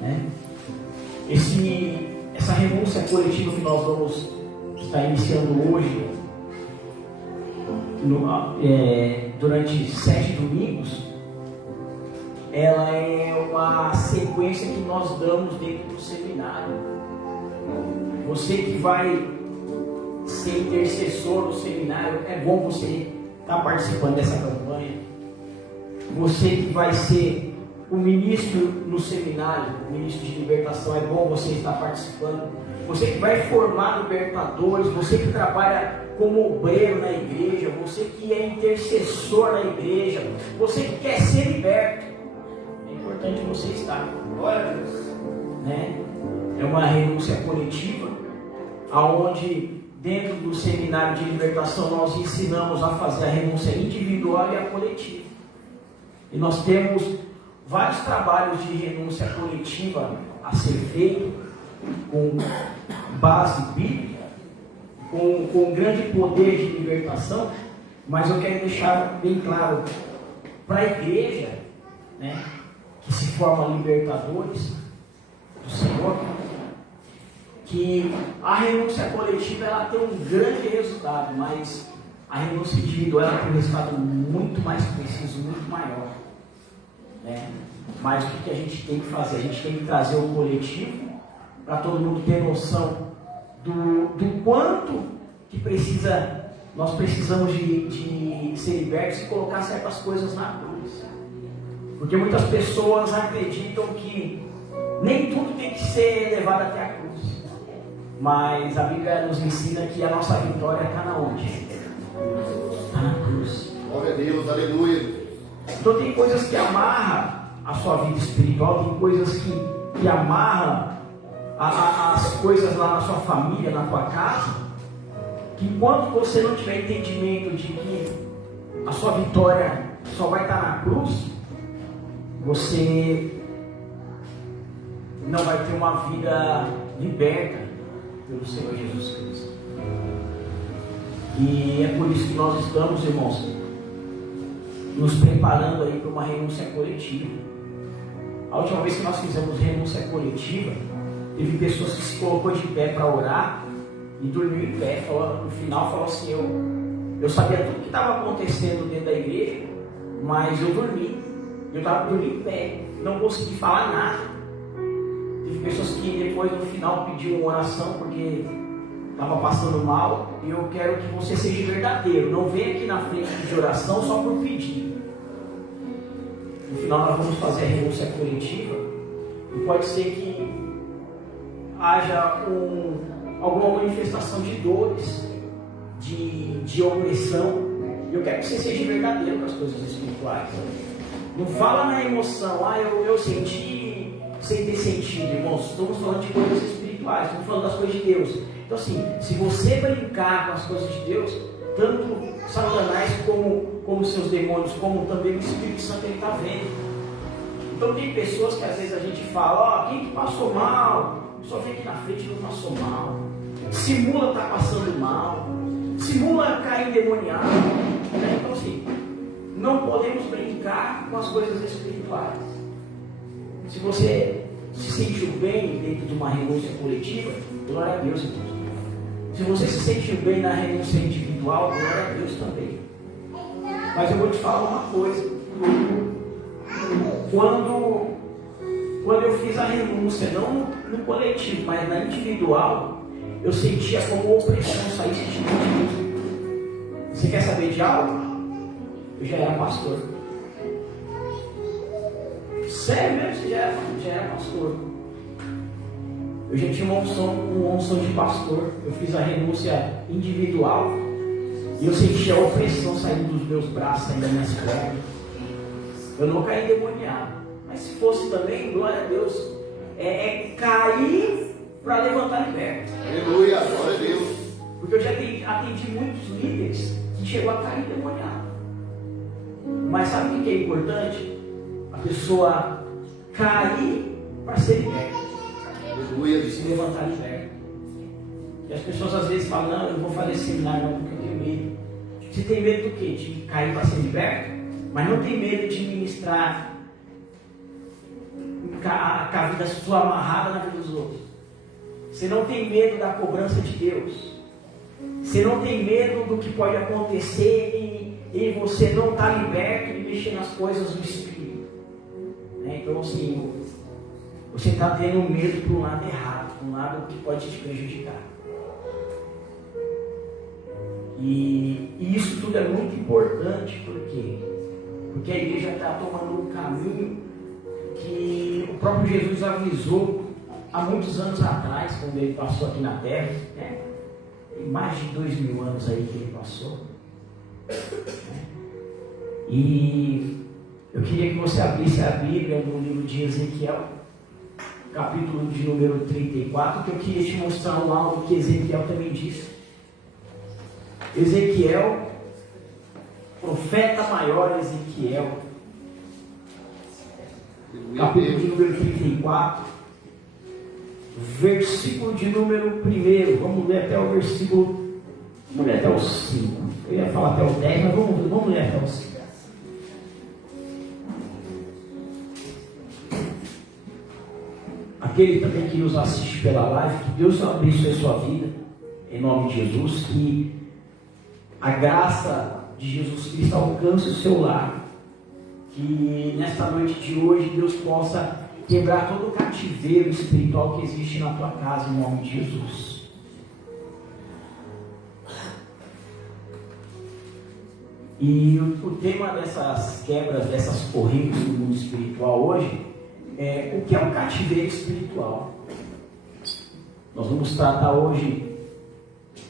né? Essa renúncia coletiva que nós vamos estar iniciando hoje, durante 7 domingos, ela é uma sequência que nós damos dentro do seminário. Você que vai ser intercessor do seminário, é bom você estar participando dessa campanha. Você que vai ser o ministro no seminário, o ministro de libertação, é bom você estar participando. Você que vai formar libertadores, você que trabalha como obreiro na igreja, você que é intercessor na igreja, você que quer ser liberto, é importante você estar. Glória a Deus, né? É uma renúncia coletiva, aonde dentro do seminário de libertação nós ensinamos a fazer a renúncia individual e a coletiva. E nós temos vários trabalhos de renúncia coletiva a ser feito com base bíblica, com grande poder de libertação, mas eu quero deixar bem claro para a igreja, né, que se forma libertadores do Senhor, que a renúncia coletiva ela tem um grande resultado, mas a renúncia individual ela tem um resultado muito mais preciso, muito maior, né? Mas o que a gente tem que fazer? A gente tem que trazer o coletivo para todo mundo ter noção do quanto que nós precisamos de ser libertos e colocar certas coisas na cruz. Porque muitas pessoas acreditam que nem tudo tem que ser levado até a cruz. Mas a Bíblia nos ensina que a nossa vitória está na onde? Está na cruz. Glória a Deus, aleluia. Então tem coisas que amarram a sua vida espiritual, tem coisas que amarram as coisas lá na sua família, na tua casa, que enquanto você não tiver entendimento de que a sua vitória só vai estar na cruz, você não vai ter uma vida liberta pelo Senhor Jesus Cristo. E é por isso que nós estamos, irmãos, nos preparando aí para uma renúncia coletiva. A última vez que nós fizemos renúncia coletiva, teve pessoas que se colocou de pé para orar e dormiu em pé. No final falou assim, eu sabia tudo que estava acontecendo dentro da igreja, mas eu dormi. Eu estava dormindo em pé, não consegui falar nada. Teve pessoas que depois no final pediram uma oração porque estava passando mal. E eu quero que você seja verdadeiro, não venha aqui na frente de oração só por pedir. No final nós vamos fazer a renúncia coletiva e pode ser que haja alguma manifestação de dores, de opressão. Eu quero que você seja verdadeiro com as coisas espirituais. Não fala na emoção, eu senti sem ter sentido, irmãos. Estamos falando de coisas espirituais, estamos falando das coisas de Deus. Então assim, se você brincar com as coisas de Deus, tanto Satanás como seus demônios, como também o Espírito Santo, ele está vendo. Então tem pessoas que às vezes a gente fala, quem que passou mal? Só vem aqui na frente e não passou mal. Simula estar passando mal. Simula cair endemoniado. Né? Então assim, não podemos brincar com as coisas espirituais. Se você se sentiu bem dentro de uma renúncia coletiva, glória a Deus, irmão. Se você se sentiu bem na renúncia individual, glória a Deus também. Mas eu vou te falar uma coisa. Quando eu fiz a renúncia, não no coletivo, mas na individual, eu sentia como opressão sair de mim. Você quer saber de algo? Eu já era pastor. Sério mesmo, você já era pastor. Eu já tinha uma unção de pastor. Eu fiz a renúncia individual e eu sentia a opressão saindo dos meus braços, saindo das minhas pernas. Eu não caí endemoniado. Mas se fosse também, glória a Deus, é cair para levantar liberto. Aleluia, glória a Deus. Porque eu já atendi muitos líderes que chegou a cair endemoniado. Mas sabe o que é importante? A pessoa cair para ser liberta. Aleluia. Se levantar liberto. E as pessoas às vezes falam, não, eu não vou fazer seminário não, porque eu tenho medo. Você tem medo do quê? De cair para ser liberto? Mas não tem medo de ministrar com a vida sua amarrada na vida dos outros. Você não tem medo da cobrança de Deus. Você não tem medo do que pode acontecer e você não está liberto de mexer nas coisas do Espírito. Então assim, você está tendo medo para um lado errado, para um lado que pode te prejudicar. E isso tudo é muito importante, por quê? Porque a igreja está tomando um caminho que o próprio Jesus avisou há muitos anos atrás, quando ele passou aqui na terra, né? Tem mais de 2000 anos aí que ele passou, né? E eu queria que você abrisse a Bíblia no livro de Ezequiel, capítulo de número 34, que eu queria te mostrar algo que Ezequiel também disse. Ezequiel, profeta maior Ezequiel, capítulo de número 34, versículo de número 1. Vamos ler até o versículo, vamos ler até o 5. Eu ia falar até o 10, mas vamos ler até o 5. Aquele também que nos assiste pela live, que Deus abençoe a sua vida, em nome de Jesus, que a graça de Jesus Cristo alcance o seu lar, que nesta noite de hoje Deus possa quebrar todo o cativeiro espiritual que existe na tua casa, em nome de Jesus. E o tema dessas quebras, dessas correntes do mundo espiritual hoje é o que é um cativeiro espiritual. Nós vamos tratar hoje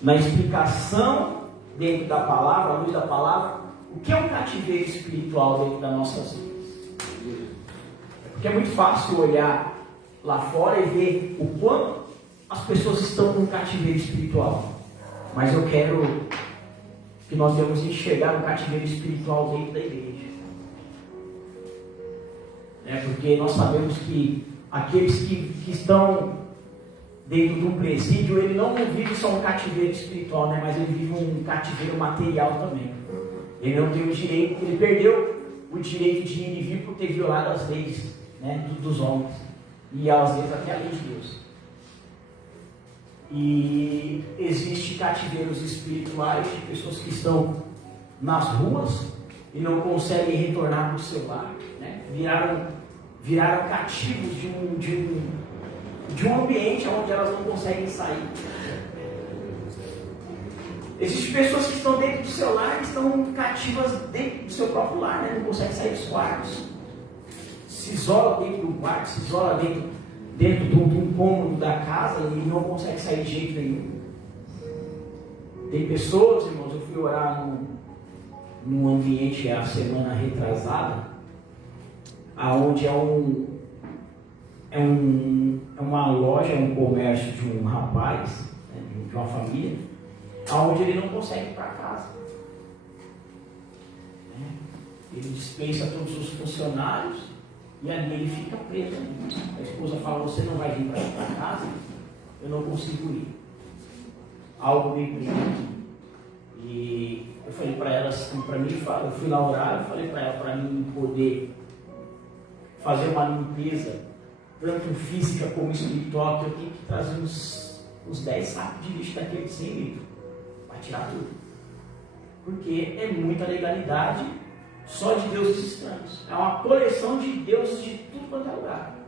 na explicação dentro da palavra, à luz da palavra, o que é um cativeiro espiritual dentro das nossas vidas. Porque é muito fácil olhar lá fora e ver o quanto as pessoas estão num cativeiro espiritual. Mas eu quero que nós devemos enxergar um cativeiro espiritual dentro da igreja. Porque nós sabemos que aqueles que estão dentro de um presídio, ele não vive só um cativeiro espiritual, mas ele vive um cativeiro material também. Ele não tem o direito, ele perdeu o direito de ir e vir por ter violado as leis, dos homens, e às vezes até a lei de Deus. E existe cativeiros espirituais de pessoas que estão nas ruas e não conseguem retornar para o seu lar, viraram cativos de um ambiente onde elas não conseguem sair. Existem pessoas que estão dentro do seu lar, que estão cativas dentro do seu próprio lar, não conseguem sair dos quartos, se isola dentro do quarto, se isola dentro de um cômodo da casa e não consegue sair de jeito nenhum. Tem pessoas, irmãos, eu fui orar num ambiente a semana retrasada, aonde é uma loja, um comércio de um rapaz, de uma família, aonde ele não consegue ir para casa. Ele dispensa todos os funcionários e ali ele fica preso. A esposa fala: você não vai vir para casa? Eu não consigo ir. Algo me prende. E eu falei para ela assim, para mim, eu fui lá orar, eu falei para ela, para mim poder fazer uma limpeza, tanto física como espiritual, que eu tenho que trazer uns 10 sacos de lixo daquele de 100 litros, para tirar tudo. Porque é muita legalidade só de deuses estranhos. É uma coleção de deuses de tudo quanto é lugar.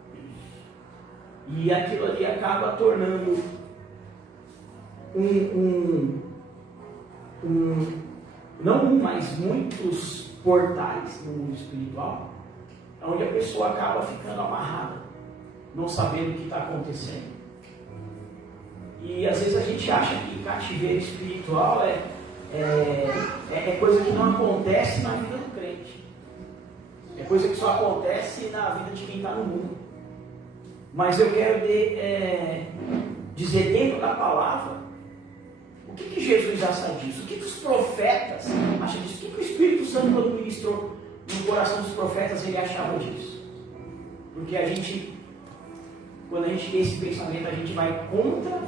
E aquilo ali acaba tornando mas muitos portais no mundo espiritual, onde a pessoa acaba ficando amarrada, não sabendo o que está acontecendo. E às vezes a gente acha que cativeiro espiritual é coisa que não acontece na vida do crente, é coisa que só acontece na vida de quem está no mundo. Mas eu quero dizer dentro da palavra o que Jesus acha disso, o que os profetas acham disso, o que o Espírito Santo, quando ministrou no coração dos profetas, ele achava disso. Porque quando a gente tem esse pensamento, a gente vai contra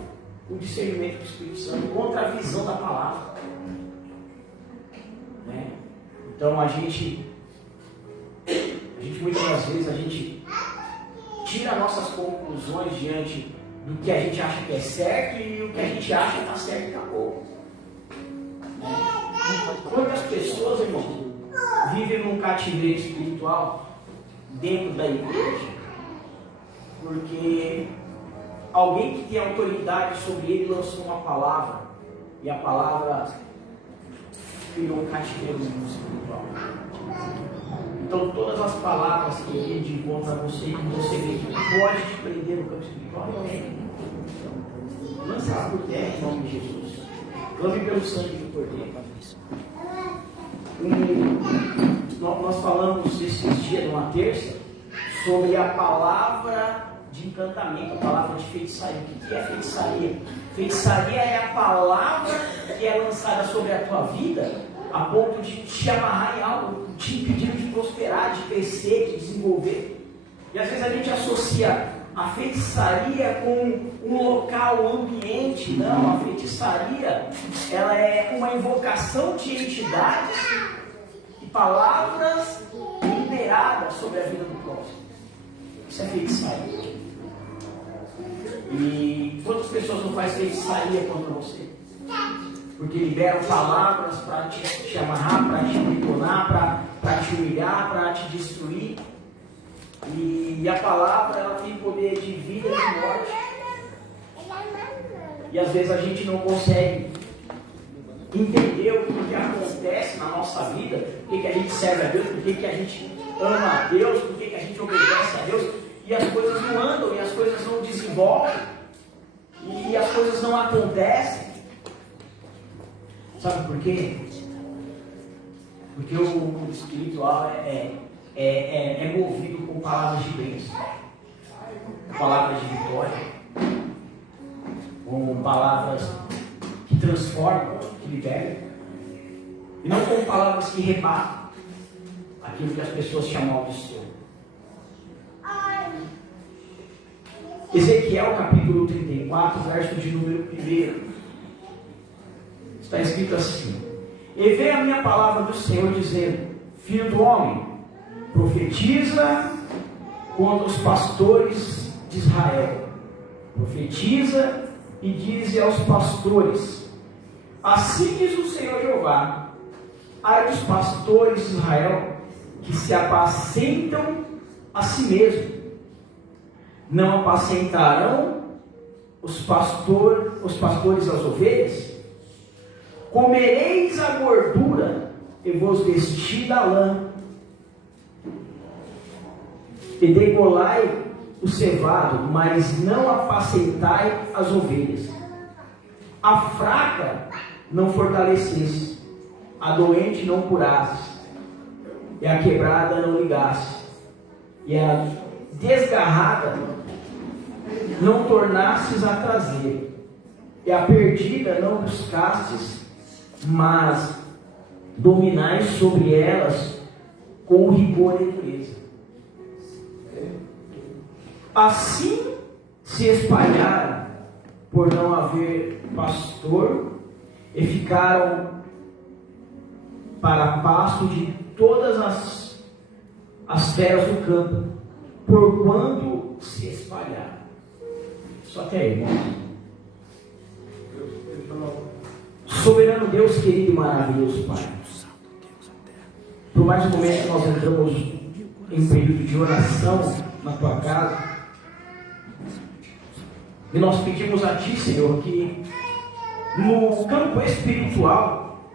o discernimento do Espírito Santo, contra a visão da palavra. Então a gente muitas das vezes, a gente tira nossas conclusões diante do que a gente acha que é certo e o que a gente acha que está certo e acabou. Quantas pessoas, irmão, vivem num cativeiro espiritual dentro da igreja porque alguém que tem autoridade sobre ele lançou uma palavra e a palavra criou um cativeiro espiritual. Então todas as palavras que ele de contra você, que você vê que pode te prender no campo espiritual, lança ela por terra em nome de Jesus. Clame pelo sangue do Cordeiro. Nós falamos esses dias, numa terça, sobre a palavra de encantamento, a palavra de feitiçaria. O que é feitiçaria? Feitiçaria é a palavra que é lançada sobre a tua vida a ponto de te amarrar em algo, te impedir de prosperar, de crescer, de desenvolver. E às vezes a gente associa a feitiçaria com um local, um ambiente. Não, a feitiçaria ela é uma invocação de entidades e palavras liberadas sobre a vida do próximo. Isso é feitiçaria. E quantas pessoas não fazem feitiçaria contra você? Porque liberam palavras para te amarrar, para te detonar, para te humilhar, para te destruir. E a palavra ela tem poder de vida e de morte. E às vezes a gente não consegue entender o que acontece na nossa vida, por que a gente serve a Deus, por que a gente ama a Deus, por que a gente obedece a Deus, e as coisas não andam, e as coisas não desenvolvem, e as coisas não acontecem. Sabe por quê? Porque o mundo espiritual é movido com palavras de bênção, palavras de vitória, com palavras que transformam, que libertam, e não com palavras que rebatem aquilo que as pessoas te amaldiçoam. Ezequiel capítulo 34, verso de número 1. Está escrito assim: E veio a minha palavra do Senhor dizendo: Filho do homem, profetiza contra os pastores de Israel. Profetiza e dize aos pastores: Assim diz o Senhor Jeová: ai dos pastores de Israel que se apacentam a si mesmos. Não apacentarão os pastores as ovelhas? Comereis a gordura e vos vestir da lã, e degolai o cevado, mas não apacentai as ovelhas. A fraca não fortalecesse, a doente não curasse, e a quebrada não ligasse, e a desgarrada não tornasses a trazer, e a perdida não buscastes, mas dominais sobre elas com rigor e dureza. Assim se espalharam por não haver pastor, e ficaram para pasto de todas as feras do campo, porquanto se espalharam. Só até aí, irmãos. Soberano Deus, querido e maravilhoso Pai, por mais um momento nós entramos em um período de oração na Tua casa, e nós pedimos a Ti, Senhor, que no campo espiritual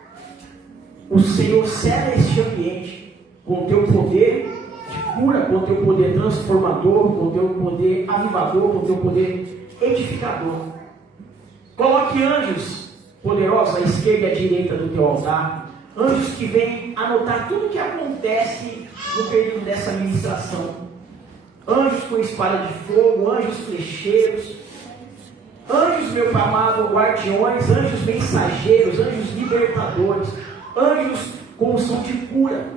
o Senhor cela este ambiente com o Teu poder de cura, com o Teu poder transformador, com o Teu poder avivador, com o Teu poder edificador. Coloque anjos poderosos à esquerda e à direita do Teu altar, anjos que vêm anotar tudo o que acontece no período dessa ministração, anjos com espada de fogo, anjos flecheiros, anjos, meu Pai amado, guardiões, anjos mensageiros, anjos libertadores, anjos com unção de cura,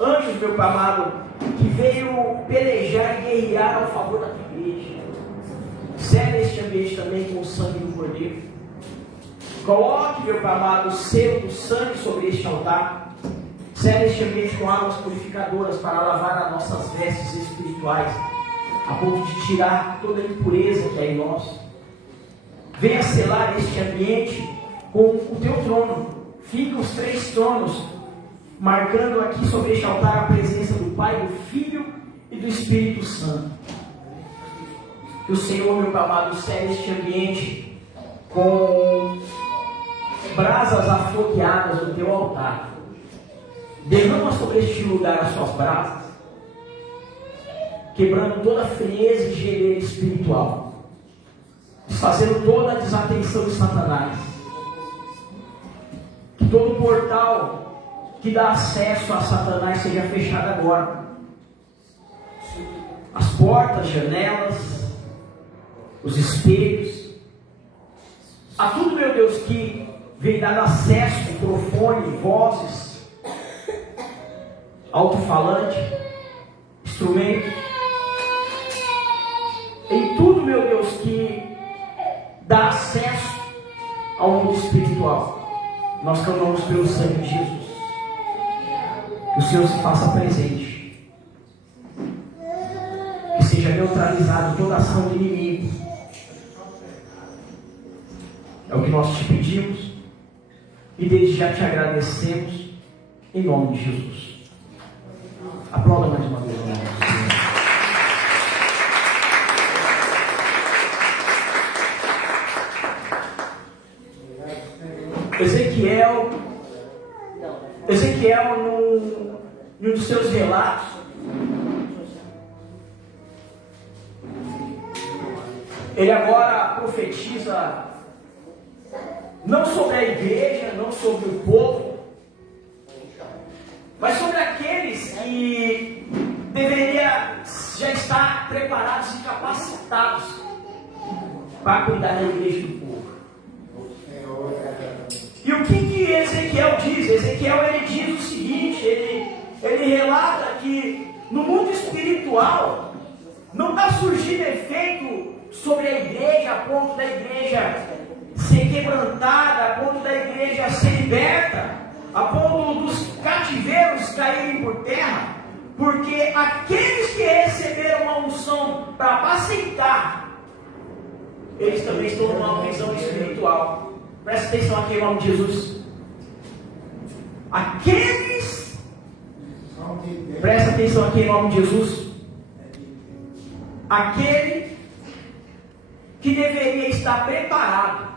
anjos, meu Pai amado, que veio pelejar e guerrear ao favor da tua igreja. Cele este ambiente também com o sangue do Cordeiro. Coloque, meu Pai amado, o selo do sangue sobre este altar. Cele este ambiente com águas purificadoras para lavar as nossas vestes espirituais. a ponto de tirar toda a impureza que há em nós. Venha selar este ambiente com o teu trono. Fica os 3 tronos, marcando aqui sobre este altar a presença do Pai, do Filho e do Espírito Santo. Que o Senhor, meu amado, cele este ambiente com brasas afogueadas no teu altar. Derrama sobre este lugar as suas brasas, quebrando toda a frieza e geleira espiritual, desfazendo toda a desatenção de Satanás. Que todo portal que dá acesso a Satanás seja fechado agora. As portas, janelas, os espelhos, a tudo, meu Deus, que vem dado acesso, microfone, vozes, alto-falante, instrumento, em tudo, meu Deus, que dá acesso ao mundo espiritual. Nós clamamos pelo sangue de Jesus. Que o Senhor se faça presente. Que seja neutralizado toda ação do inimigo. É o que nós te pedimos. E desde já te agradecemos. Em nome de Jesus. Aplauda mais uma vez o nome do Senhor. Ezequiel, num dos seus relatos, ele agora profetiza não sobre a igreja, não sobre o povo, mas sobre aqueles que deveriam já estar preparados e capacitados para cuidar da igreja e do povo. E o que Ezequiel diz? Ezequiel, ele diz o seguinte, ele relata que no mundo espiritual não está surgindo efeito sobre a igreja, a ponto da igreja ser quebrantada, a ponto da igreja ser liberta, a ponto dos cativeiros caírem por terra, porque aqueles que receberam uma unção para apacentar, eles também estão numa visão espiritual. Presta atenção aqui em nome de Jesus. Presta atenção aqui em nome de Jesus. Aquele que deveria estar preparado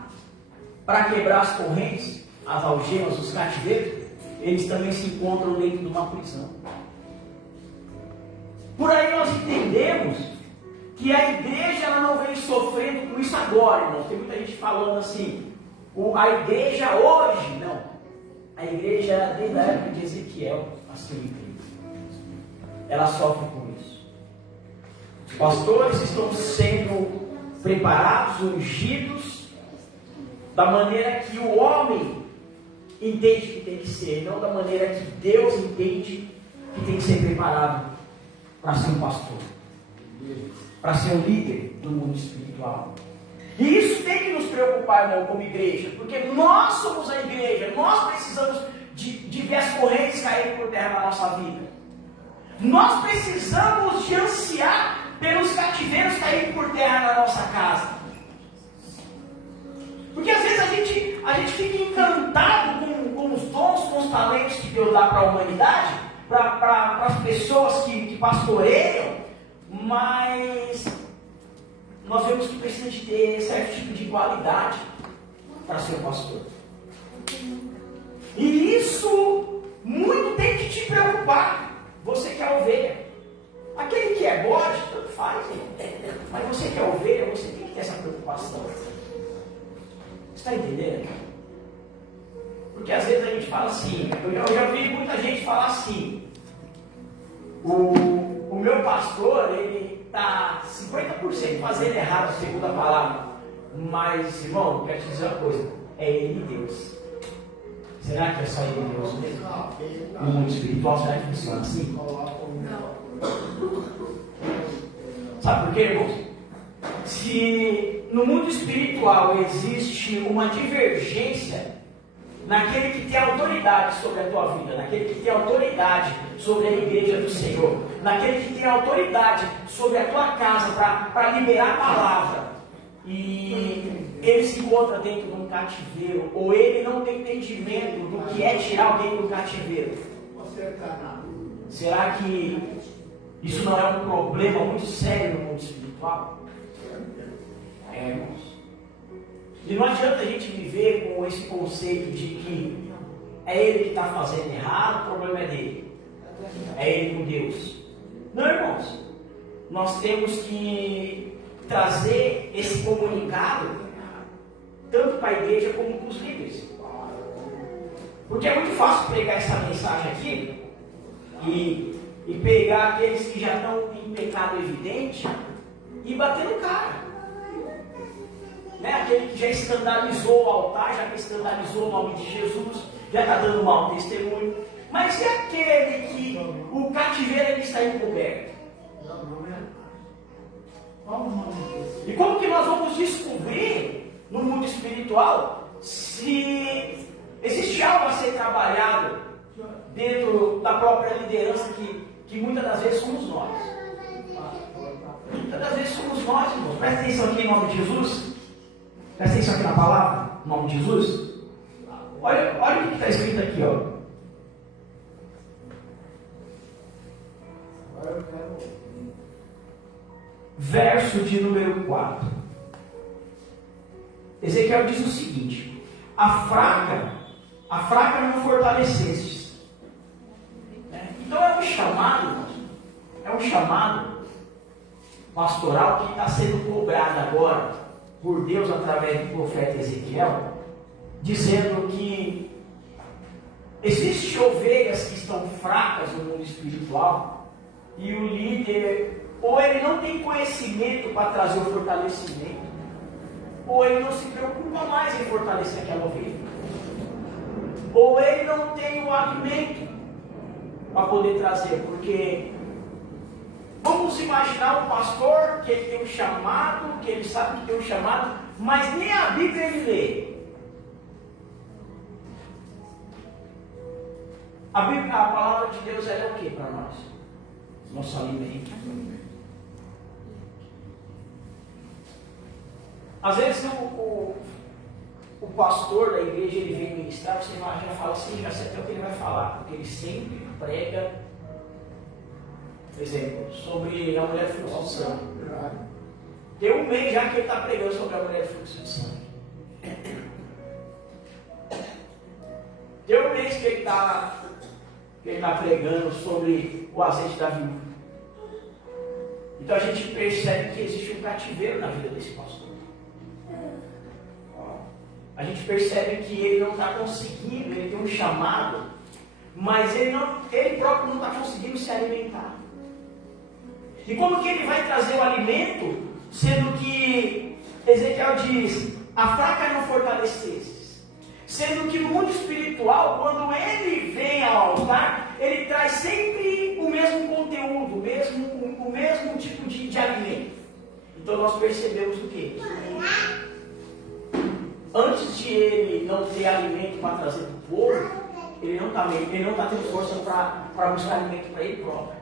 para quebrar as correntes, as algemas, os cativeiros, eles também se encontram dentro de uma prisão. Por aí nós entendemos que a igreja ela não vem sofrendo com isso agora, irmãos. Tem muita gente falando assim, a igreja hoje, não. A igreja desde a época de Ezequiel, assim, ela sofre com isso. Os pastores estão sendo preparados, ungidos, da maneira que o homem entende que tem que ser, não da maneira que Deus entende que tem que ser preparado para ser um pastor, para ser um líder do mundo espiritual. E isso tem que nos preocupar, irmão, como igreja, porque nós somos a igreja, nós precisamos de ver as correntes caírem por terra na nossa vida. Nós precisamos de ansiar pelos cativeiros caírem por terra na nossa casa. Porque às vezes a gente fica encantado com os dons, com os talentos que Deus dá para a humanidade, para as pessoas que pastoreiam, mas nós vemos que precisa de ter certo tipo de qualidade para ser pastor. E isso muito tem que te preocupar. Você que é ovelha. Aquele que é bode, tanto faz. Mas você que é ovelha, você tem que ter essa preocupação. Você está entendendo? Porque às vezes a gente fala assim, eu já vi muita gente falar assim, o meu pastor, ele está 50% fazendo errado, segundo a palavra. Mas, irmão, eu quero te dizer uma coisa, é ele e Deus. Será que é só ele e Deus mesmo? No mundo espiritual, será que funciona assim? Sabe por quê, irmãos? Se no mundo espiritual existe uma divergência naquele que tem autoridade sobre a tua vida, naquele que tem autoridade sobre a igreja do Senhor, naquele que tem autoridade sobre a tua casa para liberar a palavra, e ele se encontra dentro de um cativeiro, ou ele não tem entendimento do que é tirar alguém do cativeiro, será que isso não é um problema muito sério no mundo espiritual? Irmãos. E não adianta a gente viver com esse conceito de que é ele que está fazendo errado, o problema é dele. É ele com Deus. Não, irmãos. Nós temos que trazer esse comunicado tanto para a igreja como para os líderes. Porque é muito fácil pegar essa mensagem aqui e pegar aqueles que já estão em pecado evidente e bater no cara. Né? Aquele que já escandalizou o altar, já escandalizou o nome de Jesus, já está dando mau testemunho. Mas e aquele que o cativeiro ele está encoberto? E como que nós vamos descobrir no mundo espiritual se existe algo a ser trabalhado dentro da própria liderança que muitas das vezes somos nós? Muitas das vezes somos nós, irmãos. Presta atenção aqui em nome de Jesus. Presta atenção aqui na palavra, em nome de Jesus. Olha o que está escrito aqui, ó. Verso de número 4. Ezequiel diz o seguinte: a fraca não fortalecestes. Então é um chamado pastoral que está sendo cobrado agora por Deus através do profeta Ezequiel, dizendo que existem ovelhas que estão fracas no mundo espiritual e o líder ou ele não tem conhecimento para trazer o fortalecimento, ou ele não se preocupa mais em fortalecer aquela ovelha, ou ele não tem o alimento para poder trazer, porque vamos imaginar um pastor que ele tem um chamado, que ele sabe que tem um chamado, mas nem a Bíblia ele lê. A palavra de Deus é o que para nós? Nosso alimento. Às vezes o pastor da igreja ele vem ministrar, você imagina e fala assim, já sei até o que ele vai falar, porque ele sempre prega, por exemplo, sobre a mulher fluxo de sangue. Tem um mês já que ele está pregando sobre a mulher fluxo de sangue. Tem um mês que ele está pregando sobre o azeite da viúva. Então a gente percebe que existe um cativeiro na vida desse pastor. A gente percebe que ele não está conseguindo, ele tem um chamado, mas ele próprio não está conseguindo se alimentar. E como que ele vai trazer o alimento, sendo que Ezequiel diz, a fraca não fortalecestes? Sendo que no mundo espiritual, quando ele vem ao altar, ele traz sempre o mesmo conteúdo, o mesmo tipo de alimento. Então nós percebemos o quê? Antes de ele não ter alimento para trazer para o povo, ele não está tendo força para buscar alimento para ele próprio.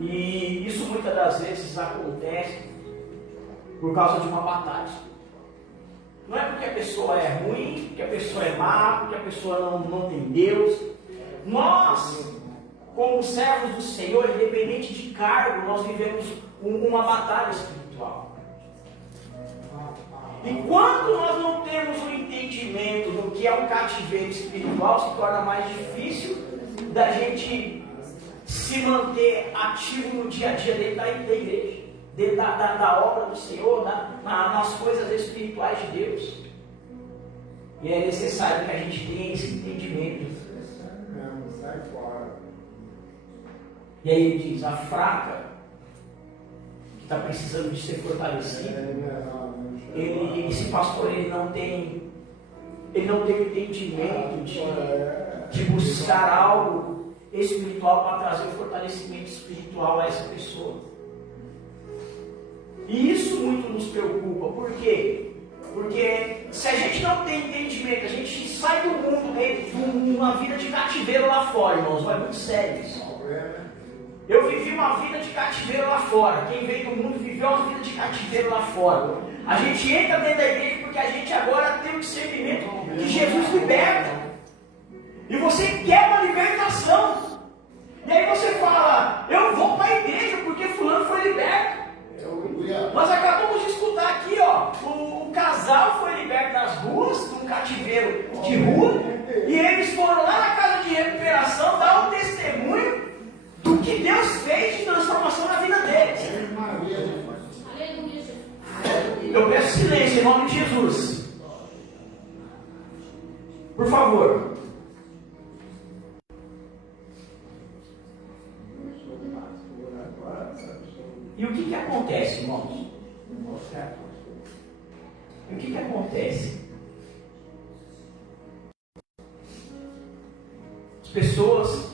E isso muitas das vezes acontece por causa de uma batalha. Não é porque a pessoa é ruim, porque a pessoa é má, porque a pessoa não tem Deus. Nós, como servos do Senhor, independente de cargo, nós vivemos uma batalha espiritual. E quando nós não temos o entendimento do que é um cativeiro espiritual, se torna mais difícil da gente se manter ativo no dia a dia dentro da igreja, dentro da obra do Senhor, nas coisas espirituais de Deus. E é necessário que a gente tenha esse entendimento. E aí ele diz, a fraca, que está precisando de ser fortalecida, esse pastor ele não tem o entendimento de buscar algo espiritual para trazer o fortalecimento espiritual a essa pessoa. E isso muito nos preocupa. Por quê? Porque se a gente não tem entendimento, a gente sai do mundo dentro de uma vida de cativeiro lá fora, irmãos, vai muito sério isso. Eu vivi uma vida de cativeiro lá fora. Quem veio do mundo viveu uma vida de cativeiro lá fora. A gente entra dentro da igreja porque a gente agora tem o discernimento que Jesus liberta. E você quer uma libertação. E aí você fala, eu vou para a igreja porque fulano foi liberto. Nós acabamos de escutar aqui, ó, o casal foi liberto das ruas, de um cativeiro de rua, e eles foram lá na casa de recuperação dar um testemunho do que Deus fez de transformação na vida deles. Eu peço silêncio em nome de Jesus. Por favor. E o que acontece, irmãos? E o que acontece? As pessoas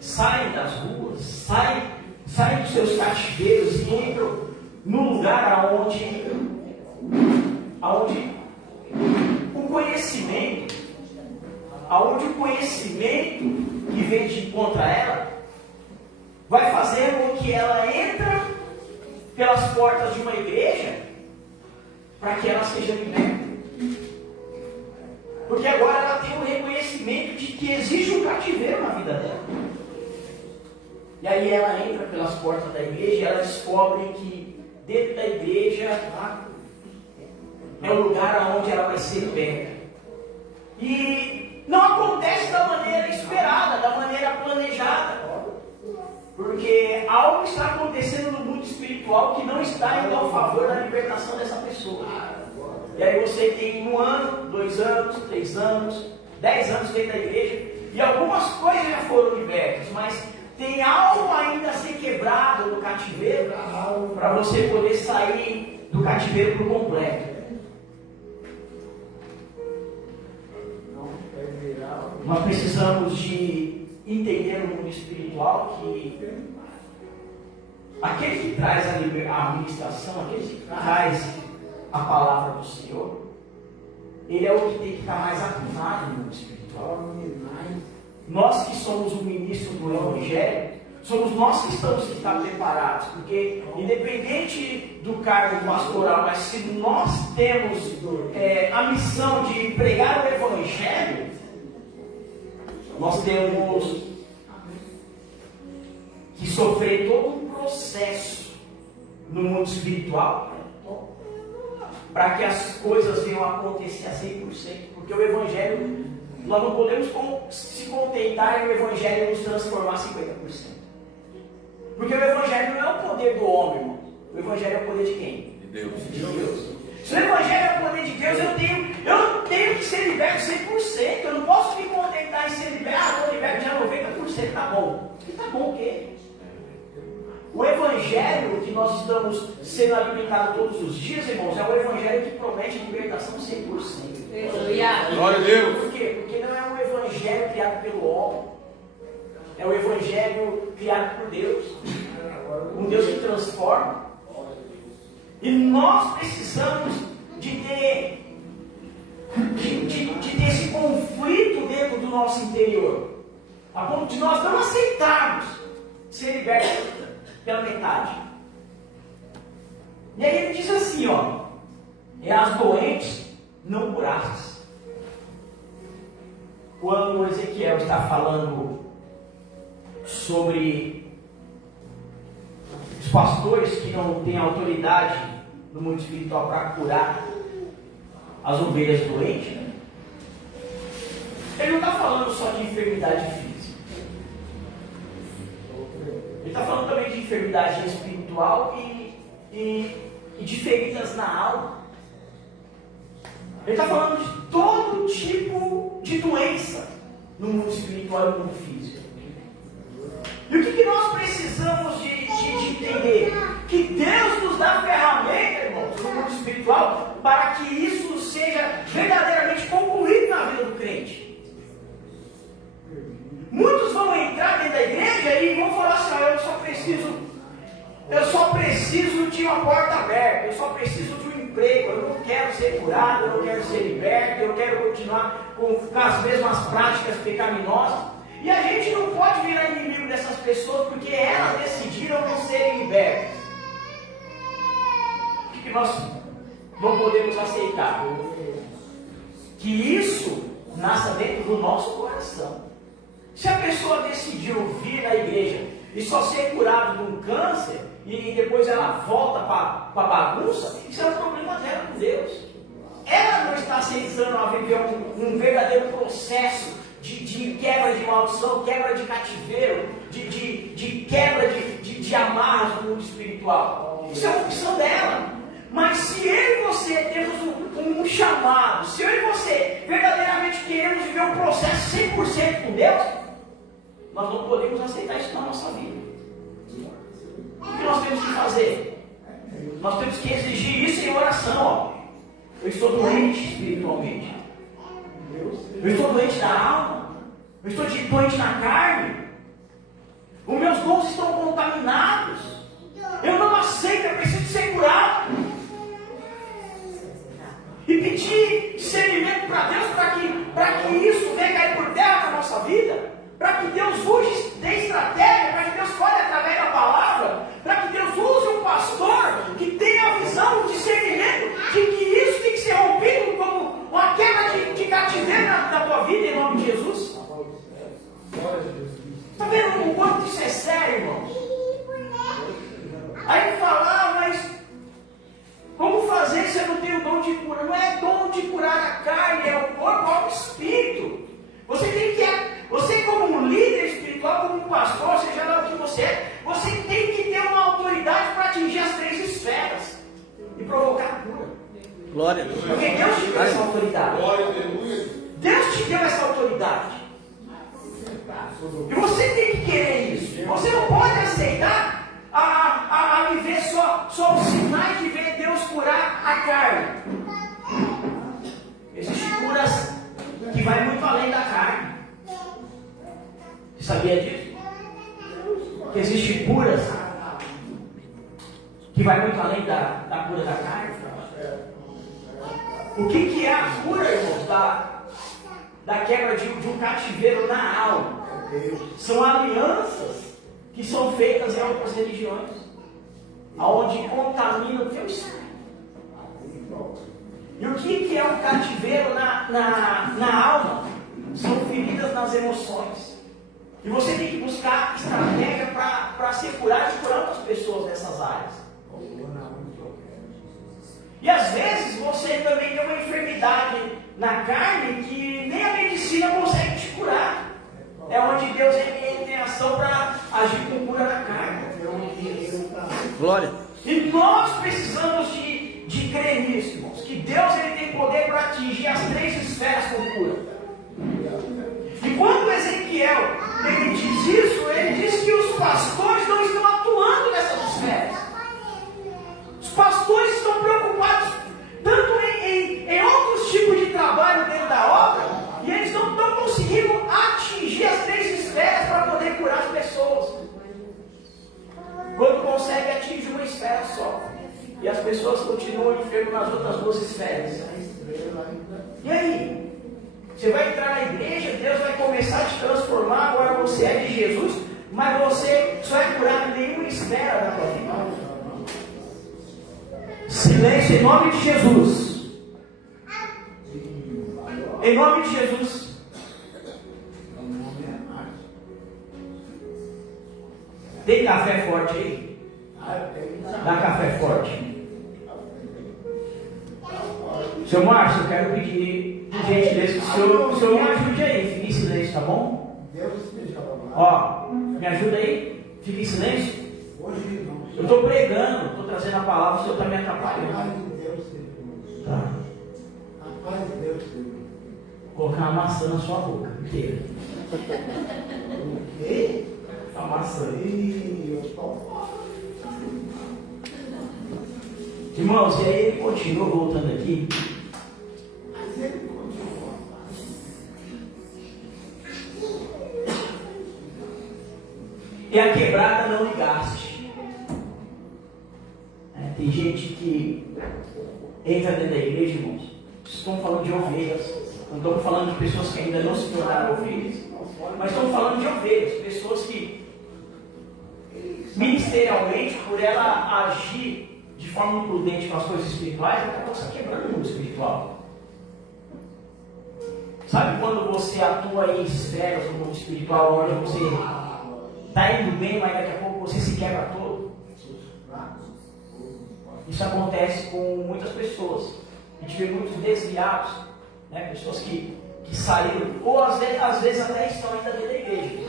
saem das ruas, saem dos seus cativeiros e entram num lugar aonde o conhecimento que vem de contra ela vai fazer com que ela entre pelas portas de uma igreja para que ela seja liberta. Porque agora ela tem o reconhecimento de que existe um cativeiro na vida dela. E aí ela entra pelas portas da igreja e ela descobre que dentro da igreja é o lugar onde ela vai ser liberta. E não acontece da maneira esperada, da maneira planejada. Porque algo está acontecendo no mundo espiritual que não está indo ao favor da libertação dessa pessoa. E aí você tem 1 ano, 2 anos, 3 anos, 10 anos dentro da igreja, e algumas coisas já foram libertas, mas tem algo ainda a ser quebrado no cativeiro para você poder sair do cativeiro por completo. Nós precisamos de entender no mundo espiritual que aquele que traz a administração, aquele que traz a palavra do Senhor, ele é o que tem que estar mais ativado no mundo espiritual. Nós que somos o ministro do Evangelho, somos nós que estamos que estar preparados, porque independente do cargo pastoral, mas se nós temos a missão de pregar o Evangelho, nós temos que sofrer todo um processo no mundo espiritual para que as coisas venham a acontecer a 100%, porque o Evangelho, nós não podemos se contentar em o Evangelho nos transformar 50%, porque o Evangelho não é o poder do homem, irmão. O Evangelho é o poder de quem? De Deus. De Deus. Se o Evangelho é o poder de Deus, eu tenho que ser liberto 100%. Eu não posso me contentar em ser liberto. Estou liberto já 90%, tá bom. E tá bom o quê? O Evangelho que nós estamos sendo alimentados todos os dias, irmãos, é o Evangelho que promete libertação 100%. Glória a Deus. Por quê? Porque não é um Evangelho criado pelo homem. É o Evangelho criado por Deus. Um Deus que transforma. E nós precisamos de ter esse conflito dentro do nosso interior, a ponto de nós não aceitarmos ser libertos pela metade. E aí ele diz assim, ó, as doentes não curastes. Quando o Ezequiel está falando sobre os pastores que não têm autoridade no mundo espiritual para curar as ovelhas doentes, né? Ele não está falando só de enfermidade física. Ele está falando também de enfermidade espiritual e de feridas na alma. Ele está falando de todo tipo de doença no mundo espiritual e no mundo físico. E o que nós precisamos de entender? Que Deus nos dá ferramenta, irmãos, no mundo espiritual, para que isso seja verdadeiramente concluído na vida do crente. Muitos vão entrar dentro da igreja e vão falar assim, eu só preciso de uma porta aberta, eu só preciso de um emprego, eu não quero ser curado, eu não quero ser liberto, eu quero continuar com as mesmas práticas pecaminosas. E a gente não pode virar inimigo dessas pessoas porque elas decidiram não serem libertas. O que nós não podemos aceitar? Que isso nasça dentro do nosso coração. Se a pessoa decidiu vir na igreja e só ser curado de um câncer, e depois ela volta para a bagunça, isso é um problema dela com Deus. Ela não está aceitando a viver um verdadeiro processo de quebra de maldição, quebra de cativeiro, de quebra de amarras no mundo espiritual. Isso é uma opção dela. Mas se eu e você temos um chamado, se eu e você verdadeiramente queremos viver um processo 100% com Deus, nós não podemos aceitar isso na nossa vida. O que nós temos que fazer? Nós temos que exigir isso em oração. Ó. Eu estou doente espiritualmente. Eu estou doente da alma. Eu estou doente na carne. Os meus dons estão contaminados. Eu não aceito, eu preciso ser curado. E pedir discernimento para Deus para que isso venha cair por terra na nossa vida. Para que Deus use, dê estratégia, para que Deus fale através da palavra, para que Deus use um pastor que tenha a visão, o discernimento de que isso tem que ser rompido como uma quebra de cativeiro na tua vida, em nome de Jesus. Está vendo o quanto isso é sério, irmãos? Aí fala, mas como fazer se eu não tenho dom de cura? Não é dom de curar a carne, é o corpo, é o espírito. Você como um líder espiritual, como um pastor, seja lá o que você é, você tem que ter uma autoridade para atingir as 3 esferas e provocar a cura. Glória a Deus. Porque Deus te deu essa autoridade. Deus te deu essa autoridade. E você tem que querer isso. Você não pode aceitar a viver só os sinais de ver Deus curar a carne. Existem curas que vai muito além da carne. Você sabia disso? Que existem curas que vai muito além da cura da carne. O que é a cura, irmãos, da quebra de um cativeiro na alma? São alianças que são feitas em outras religiões, aonde contamina o teu espírito. E o que é um cativeiro na alma? São feridas nas emoções. E você tem que buscar estratégia para ser curado e curar outras pessoas nessas áreas. E às vezes você também tem uma enfermidade na carne que nem a medicina consegue te curar. É onde Deus entra em ação para agir com cura na carne. Glória. E nós precisamos de crer nisso, irmãos. Que Deus ele tem poder para atingir as 3 esferas com cura. E quando Ezequiel ele diz isso, ele diz que os pastores não estão atuando nessas esferas. Os pastores estão preocupados tanto em outros tipos de trabalho dentro da obra, e eles não estão conseguindo atingir as 3 esferas para poder curar as pessoas. Quando consegue, atinge uma esfera só. E as pessoas continuam enfermas nas outras 2 esferas. E aí? Você vai entrar na igreja, Deus vai começar a te transformar, agora você é de Jesus, mas você só é curado em nenhuma esfera da tua vida. Silêncio em nome de Jesus. Em nome de Jesus. Tem café forte aí? Dá café forte. Seu Márcio, eu quero pedir, por gentileza, que o senhor me ajude aí. Fique em silêncio, tá bom? Ó, me ajuda aí. Fique em silêncio. Eu estou pregando, estou trazendo a palavra, o senhor está me atrapalhando. Tá. Vou colocar uma maçã na sua boca inteira. O quê? A maçã. Irmãos, e aí ele continua voltando aqui. E a quebrada não ligaste. Tem gente que entra dentro da igreja, irmãos, estamos falando de ovelhas. Não estamos falando de pessoas que ainda não se tornaram ovelhas. Mas estamos falando de ovelhas, pessoas que, ministerialmente, por ela agir de forma imprudente com as coisas espirituais, ela está quebrando o mundo espiritual. Sabe quando você atua em esferas no mundo espiritual, onde você está indo bem, mas daqui a pouco você se quebra todo? Isso acontece com muitas pessoas. A gente vê muitos desviados, né? Pessoas que saíram, ou às vezes até estão ainda dentro da igreja,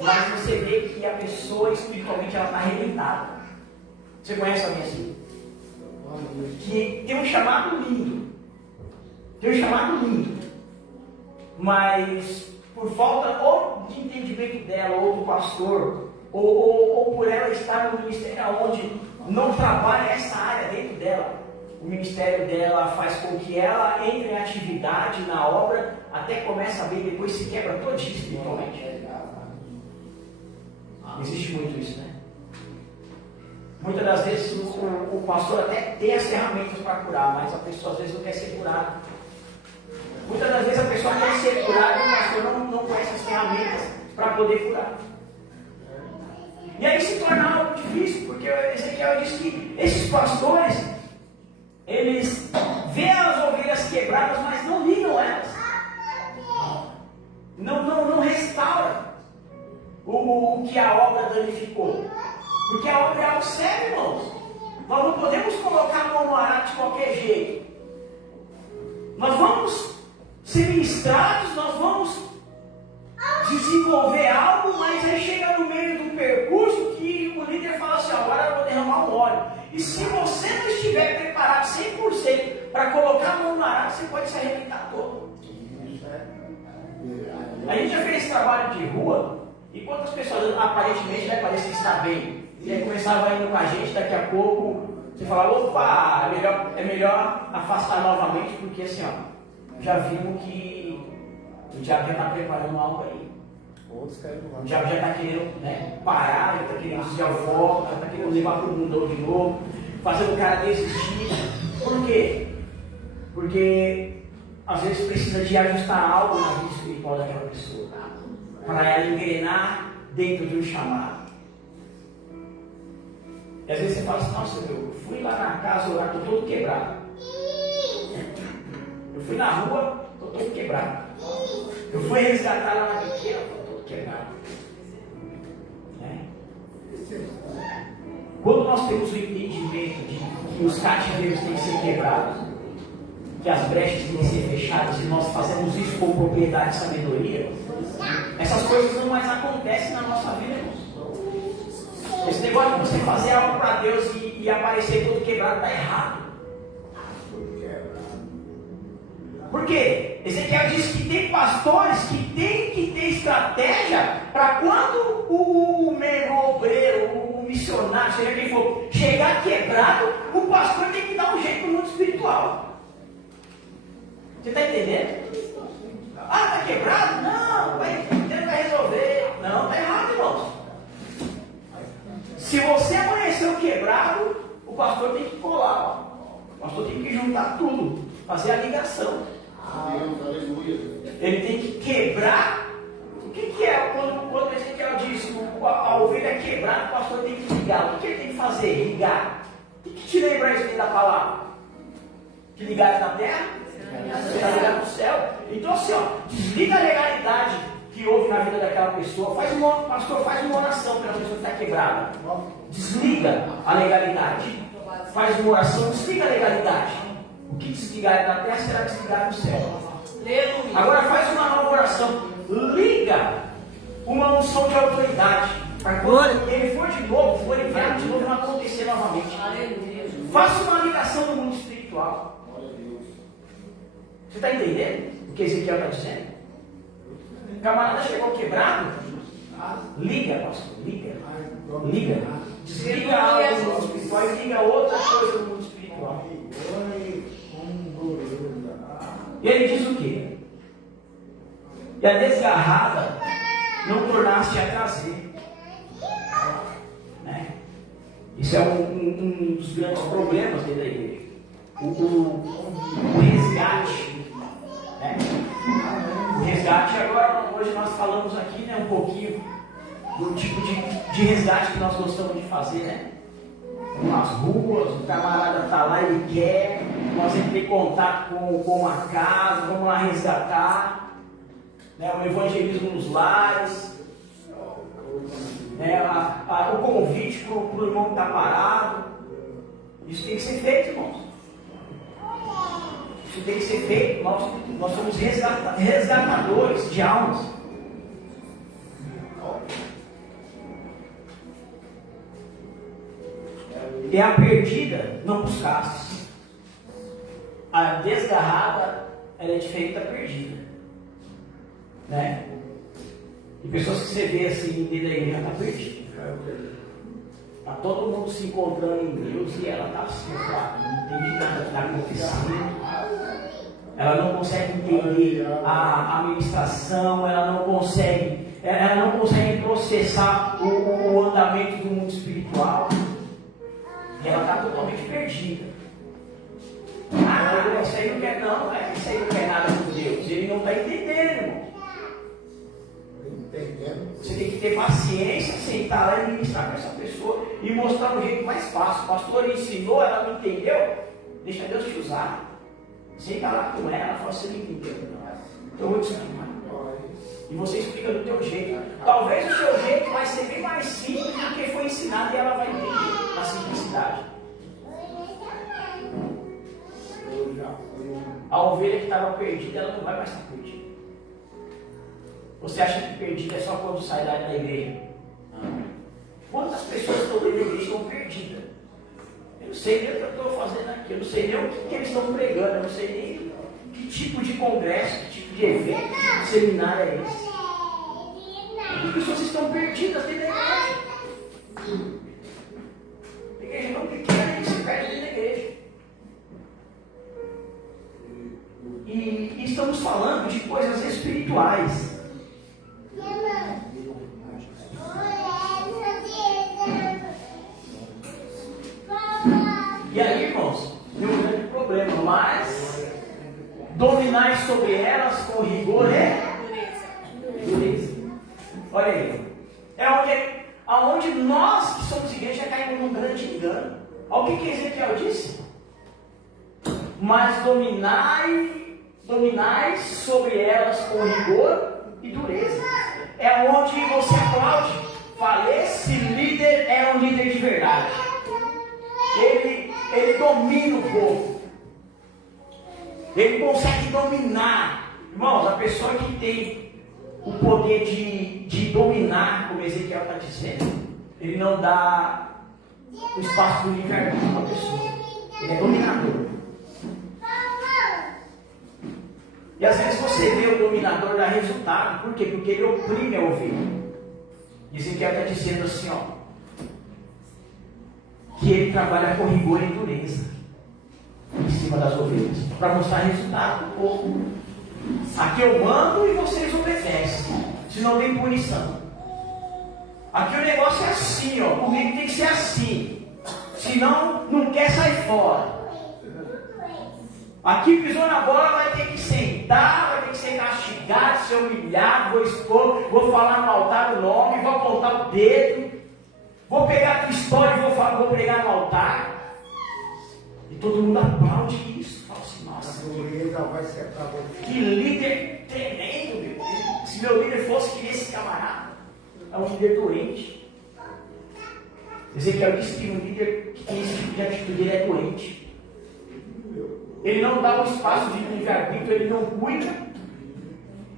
mas você vê que a pessoa espiritualmente ela está arrebentada. Você conhece alguém assim? Que tem um chamado lindo, mas por falta ou de entendimento dela, ou do pastor, ou por ela estar no ministério onde não trabalha essa área dentro dela, o ministério dela faz com que ela entre em atividade na obra, até começa a ver e depois se quebra todinho espiritualmente. Existe muito isso, né? Muitas das vezes o pastor até tem as ferramentas para curar, mas a pessoa às vezes não quer ser curada. Muitas das vezes a pessoa quer ser curada e o pastor não conhece as ferramentas para poder curar. E aí se torna algo difícil, porque Ezequiel diz que esses pastores, eles veem as ovelhas quebradas, mas não ligam elas. Não restauram o que a obra danificou. Porque a obra é algo sério, irmãos. Nós não podemos colocar a mão no arado de qualquer jeito. Nós vamos ser ministrados, nós vamos desenvolver algo, mas aí chega no meio do percurso que o líder fala assim, agora eu vou derramar um óleo. E se você não estiver preparado 100% para colocar a mão no arado, você pode se arrebentar todo. A gente já fez esse trabalho de rua, e quantas pessoas aparentemente vai parecer estar bem, e aí começava indo com a gente, daqui a pouco você fala, opa, é melhor afastar novamente, porque assim, ó, já vimos que o diabo já está preparando algo aí. O diabo já está querendo, né, parar, já está querendo desviar o foco, já está querendo levar para o mundo de novo, fazer o cara desistir. Por quê? Porque às vezes precisa de ajustar algo na vida espiritual daquela pessoa, para ela engrenar dentro de um chamado. E às vezes você fala assim, nossa, eu fui lá na casa orar, estou todo quebrado. Eu fui na rua, estou todo quebrado. Eu fui resgatar lá na biqueira, estou todo quebrado. Quando nós temos o entendimento de que os cativeiros têm que ser quebrados, que as brechas têm que ser fechadas, e nós fazemos isso com propriedade e sabedoria, essas coisas não mais acontecem na nossa vida, irmãos. Esse negócio de você fazer algo para Deus e aparecer todo quebrado está errado. Por quê? Ezequiel diz que tem pastores que têm que ter estratégia para quando o membro obreiro, o missionário, seja quem for, chegar quebrado, o pastor tem que dar um jeito no mundo espiritual. Você está entendendo? Ah, está quebrado? Não, Deus vai resolver. Não, está errado, irmãos. Se você amanheceu quebrado, o pastor tem que colar. O pastor tem que juntar tudo, fazer a ligação. Ele tem que quebrar. O que é quando Ezequiel diz a ovelha quebrada, o pastor tem que ligar? O que ele tem que fazer? Ligar. O que te lembra isso da palavra? Que ligar na terra? Você está ligado no céu. Então assim, ó, desliga a legalidade que houve na vida daquela pessoa. Pastor, faz uma oração pela pessoa que está quebrada. Desliga a legalidade. Faz uma oração, desliga a legalidade. O que desligar na terra será desligado no céu. Agora faz uma nova oração. Liga uma unção de autoridade. Para quando ele for de novo, for enviado de novo, não acontecer novamente. Faça uma ligação no mundo espiritual. Você está entendendo o que Ezequiel está dizendo? O camarada chegou quebrado. Liga, pastor, liga. Desliga algo no mundo espiritual e liga outra coisa no mundo espiritual. E ele diz o quê? E a desgarrada não tornaste a trazer. Né? Isso é um dos grandes problemas dentro da igreja. o resgate. Né? O resgate, agora, hoje nós falamos aqui, né, um pouquinho do tipo de resgate que nós gostamos de fazer, né? Nas ruas, o camarada está lá, ele quer, nós temos que ter contato com a casa, vamos lá resgatar, né? O evangelismo nos lares, né? O convite para o irmão que está parado. Isso tem que ser feito, irmãos. Isso tem que ser feito. Nós somos resgatadores de almas. E a perdida não buscaste. A desgarrada, ela é diferente da perdida. Né? E pessoas que você vê assim dentro da igreja está perdida. Está todo mundo se encontrando em Deus e ela está assim, não entende nada que está acontecendo. Ela não consegue entender a administração, ela não consegue processar o andamento do mundo espiritual. E ela está totalmente perdida. Isso aí não quer isso aí não quer nada com Deus. Ele não está entendendo, irmão. Você tem que ter paciência, sentar lá e ministrar para essa pessoa e mostrar o jeito mais fácil. O pastor ensinou, ela não entendeu, deixa Deus te usar. Senta lá com ela, fala, você não entendeu, não. Então eu vou te explicar. E você explica do teu jeito. Talvez o seu jeito vai ser bem mais simples do que foi ensinado e ela vai entender na simplicidade. A ovelha que estava perdida, ela não vai mais estar perdida. Você acha que perdida é só quando sai da igreja? Não. Quantas pessoas estão dentro da igreja estão perdidas? Eu não sei nem o que eu estou fazendo aqui, eu não sei nem o que eles estão pregando, eu não sei nem que tipo de congresso, que tipo de evento, que tipo de seminário é esse. As pessoas estão perdidas dentro da igreja. A igreja não pequena, a gente se perde dentro da igreja. E estamos falando de coisas espirituais. E aí, irmãos, tem um grande problema, mas dominar sobre elas com rigor é dureza. Olha aí, é aonde nós que somos igreja caímos num grande engano. Olha o que Ezequiel disse. Mas dominai sobre elas com rigor e dureza. É onde você aplaude. Falei, esse líder é um líder de verdade. Ele domina o povo. Ele consegue dominar. Irmãos, a pessoa que tem o poder de dominar, como Ezequiel está dizendo, ele não dá o espaço do livre-arbítrio para a pessoa. Ele é dominador. E às vezes você vê o dominador dar resultado. Por quê? Porque ele oprime a ovelha. Ezequiel está dizendo assim, ó, que ele trabalha com rigor e dureza em cima das ovelhas, para mostrar resultado para o povo. Aqui eu mando e vocês obedecem, senão tem punição. Aqui o negócio é assim, ó, comigo tem que ser assim, senão não quer sair fora. Aqui pisou na bola, vai ter que sentar, vai ter que ser castigado, ser humilhado, vou expor, vou falar no altar o nome, vou apontar o dedo, vou pegar a tua história e vou pregar no altar. E todo mundo aplaude isso. Fala assim, nossa, que líder tremendo, meu Deus. Se meu líder fosse que esse camarada, é um líder doente. Ezequiel disse que um líder que tem esse tipo de atitude, ele é doente. Ele não dá um espaço de livre-arbítrio, ele não cuida.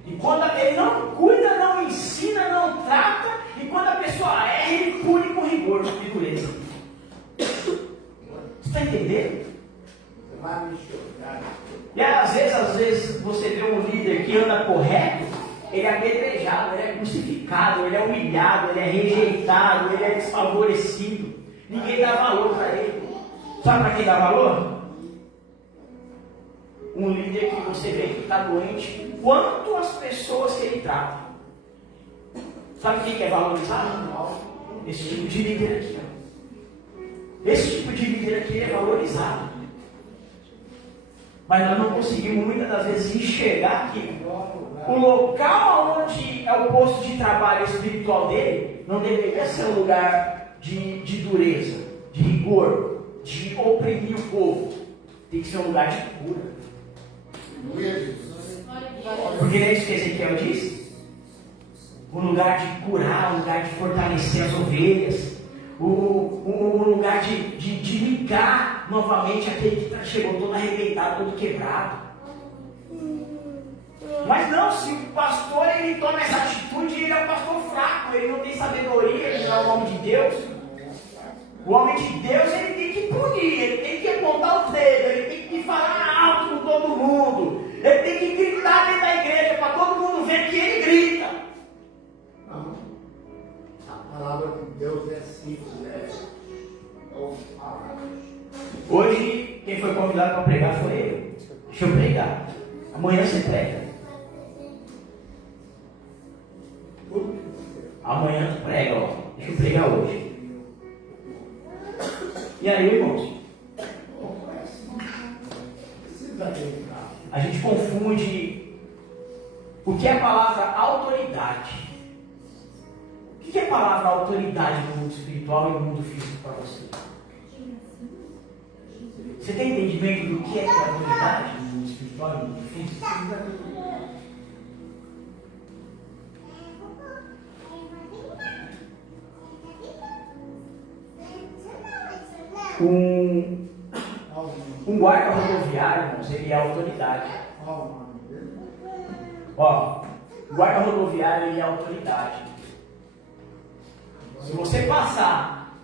E quando ele não cuida, não ensina, não trata, e quando a pessoa erra, ele pune com rigor e dureza. Você está entendendo? E às vezes você vê um líder que anda correto, ele é apedrejado, ele é crucificado, ele é humilhado, ele é rejeitado, ele é desfavorecido. Ninguém dá valor para ele. Sabe para quem dá valor? Um líder que você vê que está doente, quanto as pessoas que ele trata. Sabe quem é valorizado? Esse tipo de líder aqui. Ó. Esse tipo de líder aqui é valorizado. Mas nós não conseguimos muitas das vezes enxergar que o local onde é o posto de trabalho espiritual dele não deveria ser um lugar de dureza, de rigor, de oprimir o povo. Tem que ser um lugar de cura. Porque não é isso que Ezequiel disse? Um lugar de curar, um lugar de fortalecer as ovelhas, um lugar de ligar novamente aquele que chegou todo arrebentado, todo quebrado. Mas não, se o pastor ele toma essa atitude, ele é um pastor fraco, ele não tem sabedoria, ele não é o homem de Deus. O homem de Deus ele tem que punir, ele tem que apontar os dedos, ele tem que falar alto com todo mundo, ele tem que gritar dentro da igreja para todo mundo ver que ele grita. Não. A palavra de Deus é simples, Hoje, quem foi convidado para pregar foi eu. Deixa eu pregar. Amanhã você prega. Amanhã tu prega, ó. Deixa eu pregar hoje. E aí, irmãos? A gente confunde o que é a palavra autoridade. O que é a palavra autoridade no mundo espiritual e no mundo físico para você? Você tem entendimento do que é autoridade no mundo espiritual e no mundo físico? Um guarda rodoviário, irmãos, ele é autoridade. Ó, o guarda rodoviário ele é autoridade. Se você passar,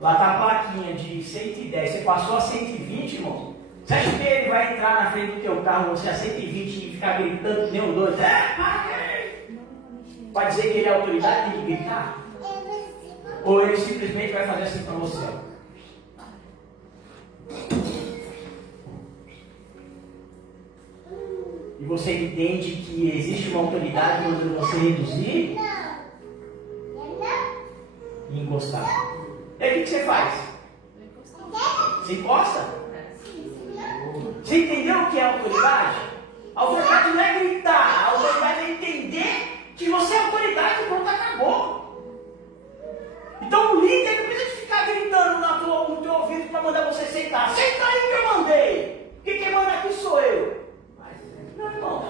lá está a plaquinha de 110, você passou a 120, irmão. Você acha que ele vai entrar na frente do teu carro, você a 120 e ficar gritando que nem um doido? Para dizer que ele é autoridade, tem que gritar? Ou ele simplesmente vai fazer assim para você? E você entende que existe uma autoridade onde você reduzir e encostar. E aí o que você faz? Você encosta? Você entendeu o que é autoridade? A autoridade não é gritar, a autoridade é entender que você é autoridade e pronto, acabou. Então o líder não precisa ficar gritando no teu ouvido para mandar você sentar. Senta aí que eu mandei. Porque quem manda aqui sou eu. Não, irmão.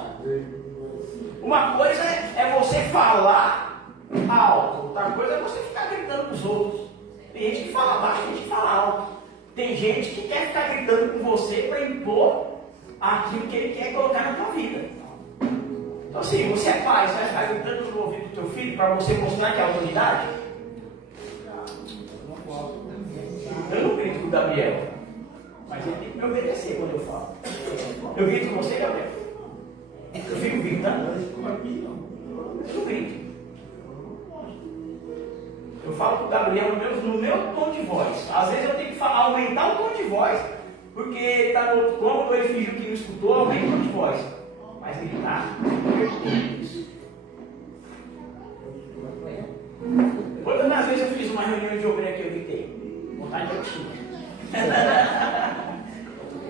Uma coisa é você falar alto, outra coisa é você ficar gritando com os outros. Tem gente que fala baixo, tem gente que fala alto. Tem gente que quer ficar gritando com você para impor aquilo que ele quer colocar na tua vida. Então assim, você é pai, você vai ficar gritando no ouvido do teu filho para você mostrar que é autoridade? Eu não grito com o Gabriel, mas ele tem que me obedecer quando eu falo. Eu grito com você, Gabriel? Eu fico gritando? Eu não grito. Eu falo com o Gabriel no meu tom de voz. Às vezes eu tenho que aumentar o tom de voz, porque está no outro cômodo, ele fingiu que não escutou, aumenta o tom de voz. Mas gritar, isso. Quantas vezes eu fiz uma reunião de obreiro que eu gritei? Vontade eu tinha.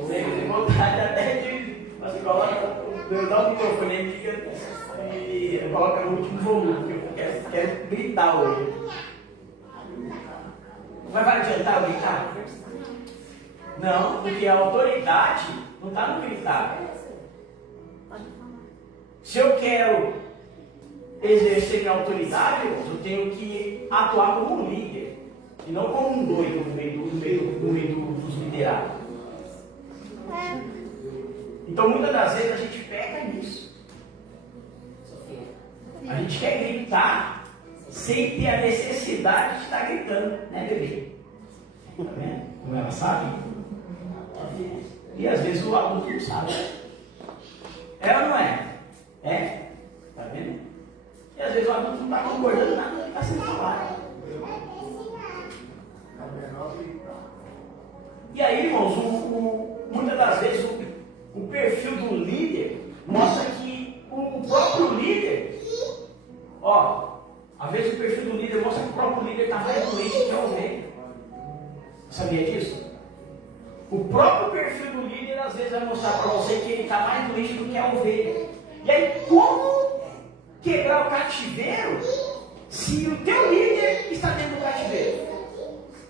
Tem vontade até de. Você coloca, dá o microfone e coloca no último volume, porque eu quero gritar hoje. Mas vai adiantar eu gritar? Não, porque a autoridade não está no gritar. Se eu quero exercer minha autoridade, eu tenho que atuar como um líder e não como um doido no meio dos liderados. Então muitas das vezes a gente peca nisso. A gente quer gritar sem ter a necessidade de estar gritando, né, bebê? Tá vendo? Como ela sabe? E às vezes o adulto não sabe. É ou não é? É? Tá vendo? E às vezes o adulto não está concordando nada, ele está sendo falado. E aí, irmãos, muitas das vezes o perfil do líder mostra que o próprio líder, às vezes o perfil do líder mostra que o próprio líder está mais doente que a ovelha. Sabia disso? O próprio perfil do líder às vezes vai mostrar para você que ele está mais doente do que a ovelha. E aí, como quebrar o cativeiro se o teu líder está dentro do cativeiro?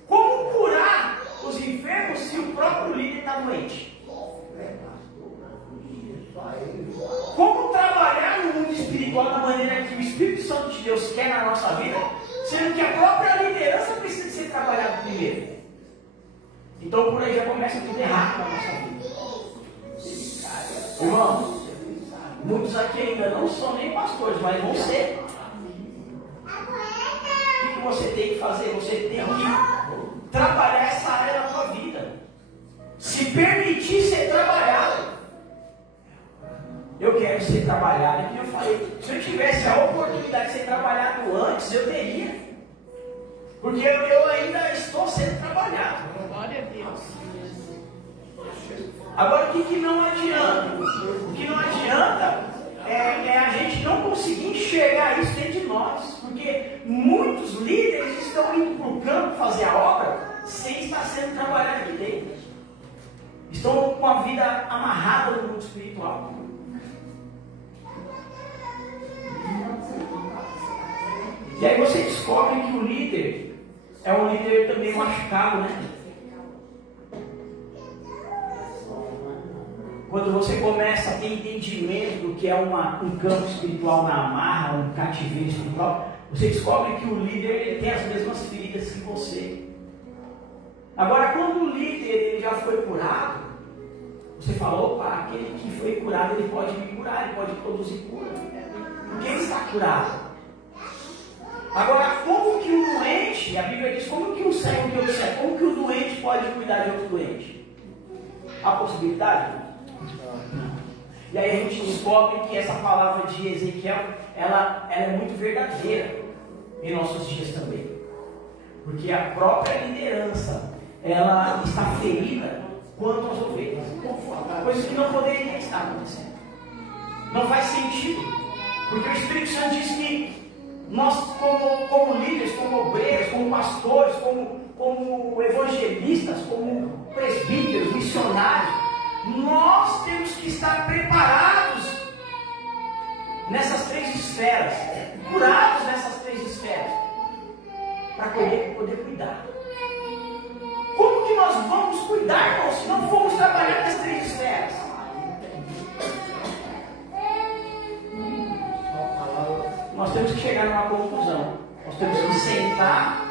Como curar os enfermos se o próprio líder está doente? Como trabalhar no mundo espiritual da maneira que o Espírito Santo de Deus quer na nossa vida, sendo que a própria liderança precisa ser trabalhada primeiro? Então por aí já começa tudo errado na nossa vida. Irmãos, muitos aqui ainda não são nem pastores, mas vão ser. O que você tem que fazer? Você tem que trabalhar essa área da sua vida. Se permitir ser trabalhado. Eu quero ser trabalhado, como eu falei. Se eu tivesse a oportunidade de ser trabalhado antes, eu teria. Porque eu ainda estou sendo trabalhado. Glória a Deus. Agora, o que não adianta? O que não adianta é a gente não conseguir enxergar isso dentro de nós. Porque muitos líderes estão indo para o campo fazer a obra sem estar sendo trabalhado aqui dentro. Estão com a vida amarrada no mundo espiritual. E aí você descobre que o líder é um líder também machucado, né? Quando você começa a ter entendimento do que é um campo espiritual na amarra, um cativeiro espiritual, você descobre que o líder ele tem as mesmas feridas que você. Agora, quando o líder ele já foi curado, você fala, opa, aquele que foi curado, ele pode me curar, ele pode produzir cura. Porque ele está curado. Agora, como que o doente, a Bíblia diz, como que um cego que observa, como que o doente pode cuidar de outro doente? Há possibilidade? E aí a gente descobre que essa palavra de Ezequiel, ela é muito verdadeira em nossos dias também. Porque a própria liderança, ela está ferida quanto às ovelhas. Coisas que não poderiam estar acontecendo. Não faz sentido. Porque o Espírito Santo diz que nós, como líderes, como obreiros, como pastores, como evangelistas, como presbíteros, missionários, nós temos que estar preparados nessas três esferas, curados nessas três esferas, para poder cuidar. Como que nós vamos cuidar, irmão, se não formos trabalhar nas três esferas? Nós temos que chegar numa conclusão. Nós temos que sentar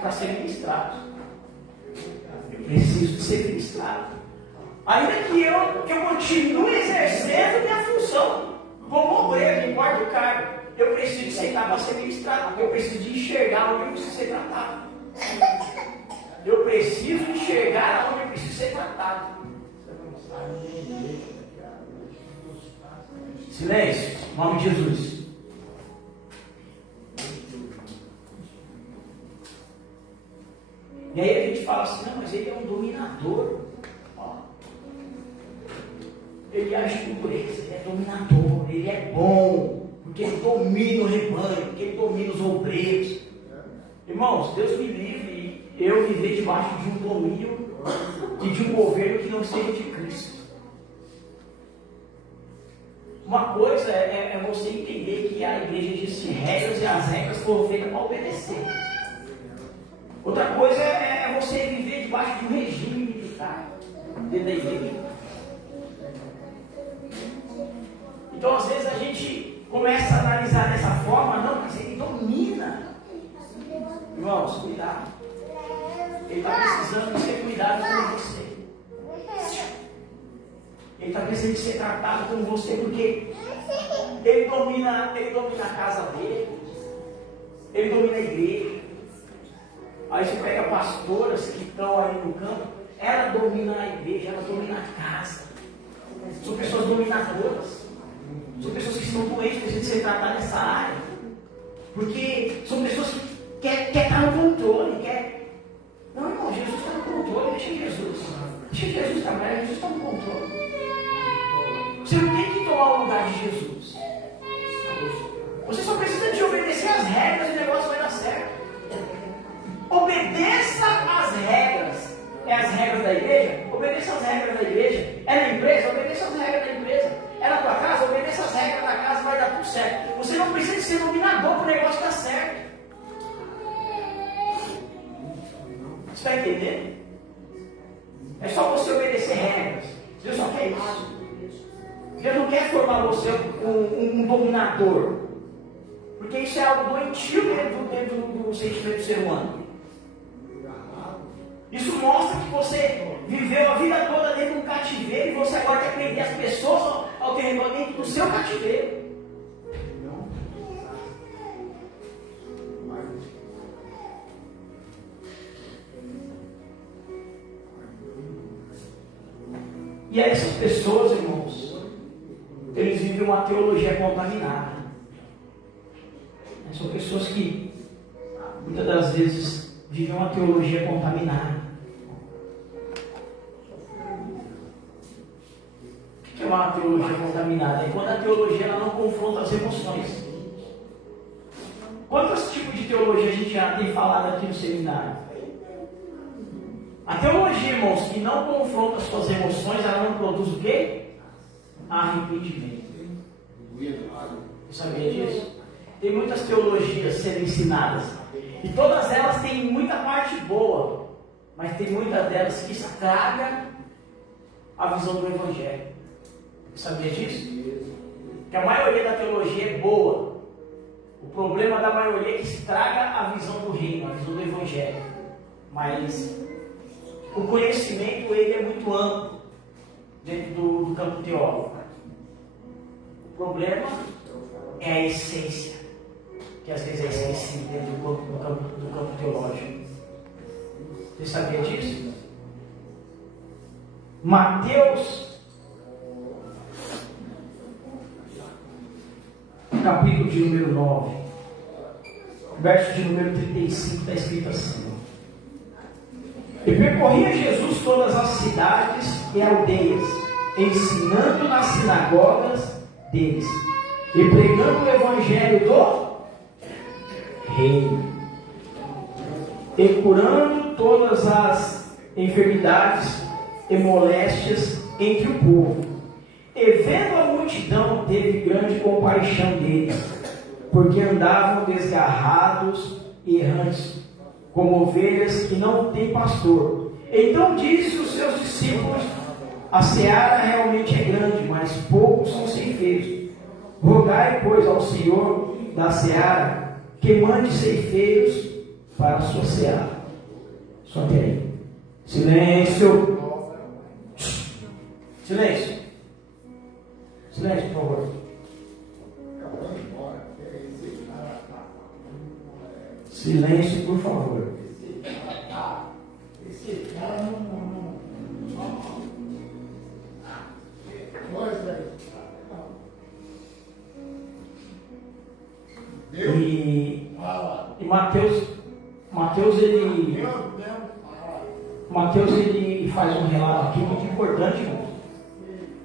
para ser ministrados. Eu preciso de ser ministrado. Ainda que eu continue exercendo minha função como obreiro, não importa o cargo, eu preciso sentar para ser ministrado, porque eu preciso de enxergar onde eu preciso ser tratado. Eu preciso enxergar onde eu preciso ser tratado. Silêncio, em nome de Jesus. E aí a gente fala assim, não, mas ele é um dominador. Ó. Ele age com pureza, ele é dominador, ele é bom, porque ele domina o rebanho, porque ele domina os obreiros. Irmãos, Deus me livre eu viver debaixo de um domínio e de um governo que não seja de Cristo. Uma coisa é você entender que a igreja existe regras e as regras foram feitas para obedecer. Outra coisa é você viver debaixo de um regime militar dentro da igreja. Então, às vezes, a gente começa a analisar dessa forma, não, mas ele domina. Irmãos, cuidado. Ele está precisando de ser cuidado com você. Ele está precisando de ser tratado com você, porque ele domina a casa dele, ele domina a igreja. Aí você pega pastoras que estão aí no campo, ela domina a igreja, ela domina a casa. São pessoas dominadoras. São pessoas que estão doentes, precisam ser tratadas nessa área. Porque são pessoas que querem estar no controle. Não, irmão, Jesus está no controle, deixa Jesus. Deixa Jesus trabalhar, Jesus está no controle. Você não tem que tomar o lugar de Jesus. Você só precisa de obedecer às regras e o negócio vai dar certo. Obedeça às regras. É as regras da igreja? Obedeça Você está entendendo? É só você obedecer regras. Deus só quer isso. Deus não quer formar você um dominador. Porque isso é algo doentio dentro do sentimento do ser humano. Isso mostra que você viveu a vida toda dentro de um cativeiro e você agora quer prender as pessoas ao teu redor dentro do seu cativeiro. E aí essas pessoas, irmãos, eles vivem uma teologia contaminada. São pessoas que muitas das vezes vivem uma teologia contaminada. O que é uma teologia contaminada? É quando a teologia ela não confronta as emoções. Quantos tipos de teologia a gente já tem falado aqui no seminário? A teologia, irmãos, que não confronta as suas emoções, ela não produz o quê? Arrependimento. Você sabia disso? Tem muitas teologias sendo ensinadas. E todas elas têm muita parte boa. Mas tem muitas delas que estragam a visão do Evangelho. Você sabia disso? Que a maioria da teologia é boa. O problema da maioria é que estraga a visão do reino, a visão do Evangelho. Mas o conhecimento ele é muito amplo dentro do campo teórico. O problema é a essência, que às vezes é esquecida dentro do campo teológico. Você sabia disso? Mateus, capítulo de número 9, verso de número 35, está escrito assim: E percorria Jesus todas as cidades e aldeias, ensinando nas sinagogas deles, e pregando o evangelho do reino, e curando todas as enfermidades e moléstias entre o povo. E vendo a multidão, teve grande compaixão deles, porque andavam desgarrados e errantes, como ovelhas que não têm pastor. Então disse os seus discípulos: a seara realmente é grande, mas poucos são ceifeiros. Rogai, pois, ao Senhor da seara que mande ceifeiros para a sua seara. Só até aí. Silêncio. Silêncio. Silêncio, por favor. Silêncio, por favor. Esse cara não. E Mateus ele faz um relato aqui muito importante, irmão.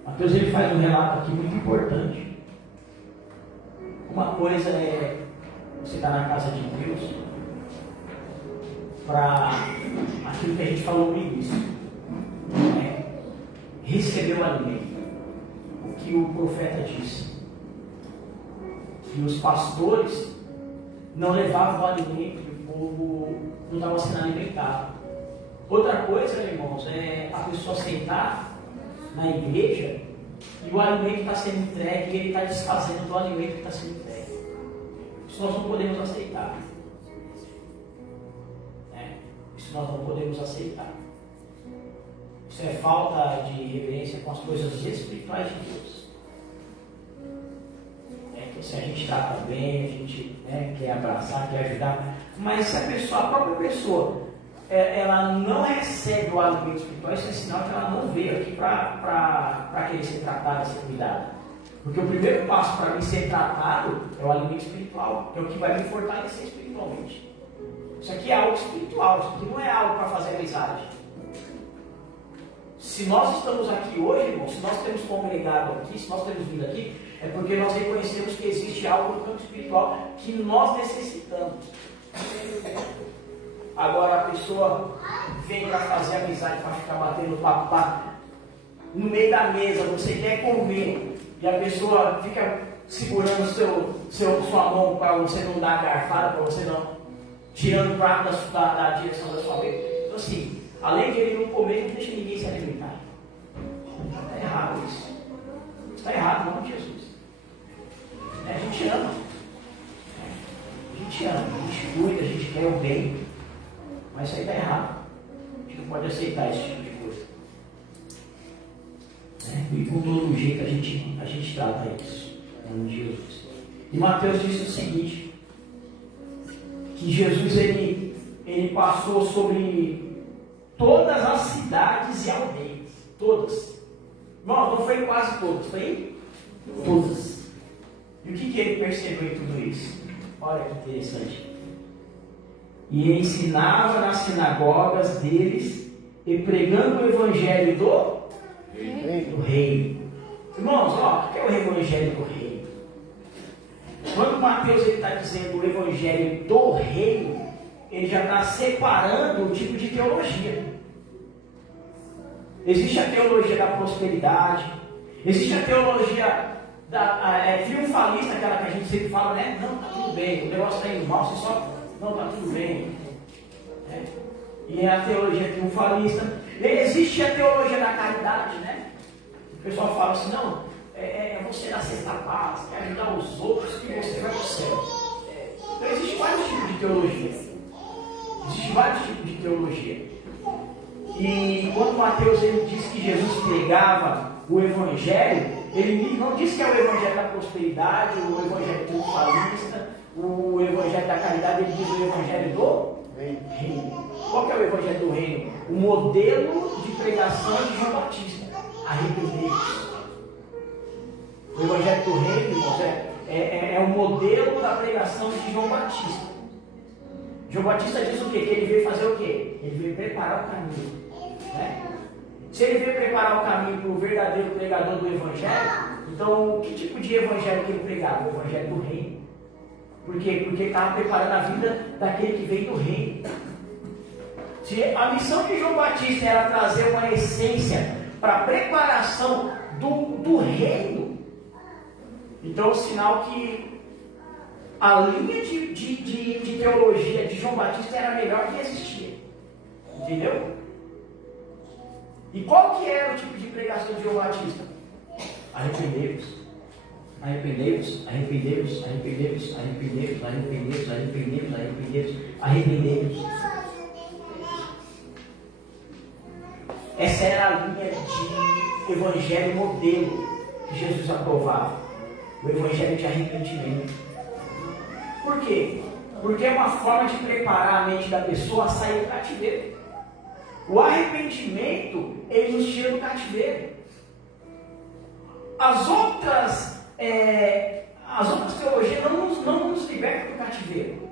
Mateus ele faz um relato aqui muito importante. Uma coisa é você estar na casa de Deus para aquilo que a gente falou no início, receber o alimento. O que o profeta disse, que os pastores não levavam o alimento e o povo não estava sendo alimentado. Outra coisa, irmãos, é a pessoa sentar na igreja e o alimento está sendo entregue e ele está desfazendo do alimento que está sendo entregue. Isso nós não podemos aceitar. Isso nós não podemos aceitar. Isso é falta de reverência com as coisas espirituais de Deus. Então, se a gente trata bem, a gente quer abraçar, quer ajudar, mas se a própria pessoa, ela não recebe o alimento espiritual, isso é sinal que ela não veio aqui para querer ser tratada, ser cuidada. Porque o primeiro passo para mim ser tratado é o alimento espiritual, que é o que vai me fortalecer espiritualmente. Isso aqui é algo espiritual, isso aqui não é algo para fazer amizade. Se nós estamos aqui hoje, irmão, se nós temos congregado aqui, se nós temos vindo aqui, é porque nós reconhecemos que existe algo no campo espiritual que nós necessitamos. Agora a pessoa vem para fazer amizade, para ficar batendo papo no meio da mesa, você quer comer, e a pessoa fica segurando sua mão para você não dar a garfada, para você não tirando o prato da direção da sua boca. Então assim, além de ele não comer, não deixa ninguém se alimentar. Está errado isso. Está errado, não, Jesus. A gente ama. A gente ama, a gente cuida, a gente quer o bem. Mas isso aí está errado. A gente não pode aceitar esse tipo de coisa. E com todo jeito a gente trata isso. Em nome de Jesus. E Mateus disse o seguinte: que Jesus ele passou sobre todas as cidades e aldeias. Todas. Não foi quase todas, foi todas. E o que ele percebeu em tudo isso? Olha que interessante. E ensinava nas sinagogas deles e pregando o evangelho do reino. Irmãos, o que é o evangelho do reino? Quando Mateus está dizendo o evangelho do reino, ele já está separando o tipo de teologia. Existe a teologia da prosperidade, existe a teologia triunfalista, aquela que a gente sempre fala, né? Não, está tudo bem, o negócio está indo mal, você só. Não, está tudo bem. E é a teologia triunfalista. Existe a teologia da caridade, né? O pessoal fala assim, não, você dar cesta básica, ajudar os outros que você vai para o céu. Então existe vários tipos de teologia. Existe vários tipos de teologia. E quando Mateus ele diz que Jesus pregava o Evangelho, ele não diz que é o Evangelho da prosperidade, o Evangelho triunfalista, o Evangelho da caridade, ele diz o Evangelho do reino. Qual que é o Evangelho do reino? O modelo de pregação de João Batista. Arrependei-vos. O Evangelho do reino, irmãos, é o modelo da pregação de João Batista. João Batista diz o quê? Que ele veio fazer o quê? Ele veio preparar o caminho. Se ele veio preparar o caminho para o verdadeiro pregador do Evangelho, então que tipo de Evangelho que ele pregava? O Evangelho do reino. Por quê? Porque estava preparando a vida daquele que veio do reino. Se a missão de João Batista era trazer uma essência para a preparação do reino, então é um sinal que a linha de teologia de João Batista era a melhor que existia. Entendeu? E qual que era o tipo de pregação de João Batista? Arrependei-vos. Arrependei-vos, arrependei-vos, arrependei-vos, arrependei-vos, arrependei-vos, arrependei-vos, arrependei-vos, arrependei-vos. Essa era a linha de evangelho modelo que Jesus aprovava. O evangelho de arrependimento. Por quê? Porque é uma forma de preparar a mente da pessoa a sair do cativeiro. O arrependimento, ele nos tira do cativeiro. As outras teologias não nos libertam do cativeiro.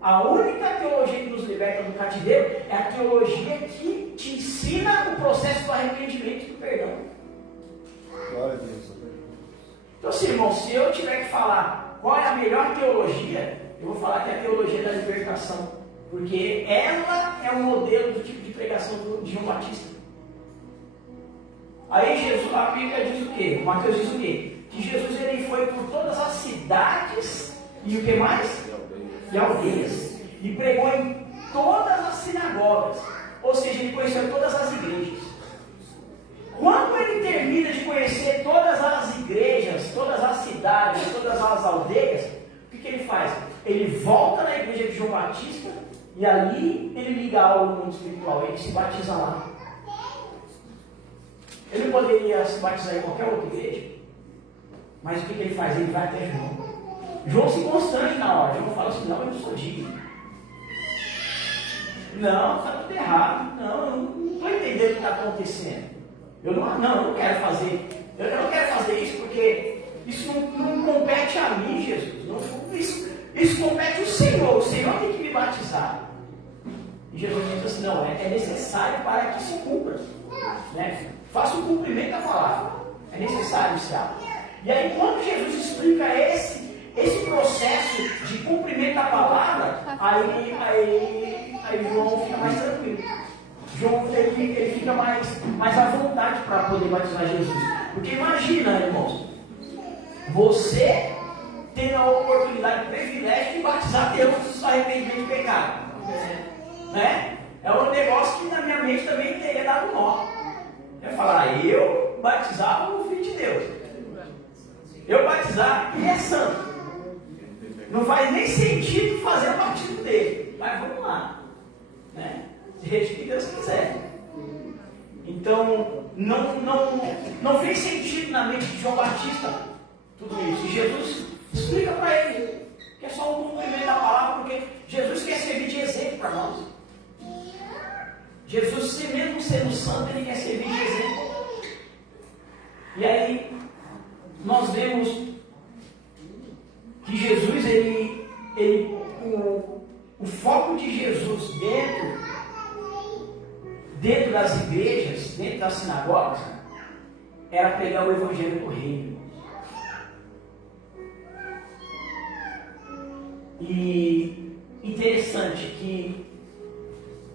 A única teologia que nos liberta do cativeiro é a teologia que te ensina o processo do arrependimento e do perdão. Glória a Deus. Então, assim, irmão, se eu tiver que falar qual é a melhor teologia, eu vou falar que é a teologia da libertação. Porque ela é o modelo do tipo de pregação de João Batista. Aí Jesus, a Bíblia diz o quê? Mateus diz o quê? Que Jesus ele foi por todas as cidades e o que mais? E aldeias. E pregou em todas as sinagogas. Ou seja, ele conheceu todas as igrejas. Quando ele termina de conhecer todas as igrejas, todas as cidades, todas as aldeias, o que ele faz? Ele volta na igreja de João Batista e ali ele liga algo no mundo espiritual, ele se batiza lá. Ele poderia se batizar em qualquer outra igreja, mas o que ele faz? Ele vai até João. João se constrange na hora. João fala assim: não, eu não sou digno. Não, está tudo errado. Não, eu não estou entendendo o que está acontecendo. Eu não quero fazer. Eu não quero fazer isso porque isso não compete a mim, Jesus. Isso compete ao Senhor. O Senhor tem que me batizar. E Jesus diz assim: não, é necessário para que se cumpra. Né? Faça o cumprimento da palavra. É necessário isso. E aí, quando Jesus explica esse processo de cumprimento da palavra, aí João fica mais tranquilo. João ele fica mais à vontade para poder batizar Jesus. Porque imagina, irmãos, você tem a oportunidade, o privilégio de batizar Deus no arrependimento de pecado. Né? É um negócio batizava o Filho de Deus. Eu batizar, ele é santo. Não faz nem sentido fazer o batismo dele. Mas vamos lá. Né? Seja o que Deus quiser. Então, não fez sentido na mente de João Batista tudo isso. E Jesus explica para ele que é só um cumprimento da palavra, porque Jesus quer servir de exemplo para nós. Jesus, se mesmo sendo santo, ele quer servir de exemplo. E aí, nós vemos que Jesus, o foco de Jesus dentro das igrejas, dentro das sinagogas, era pregar o evangelho do reino. E interessante que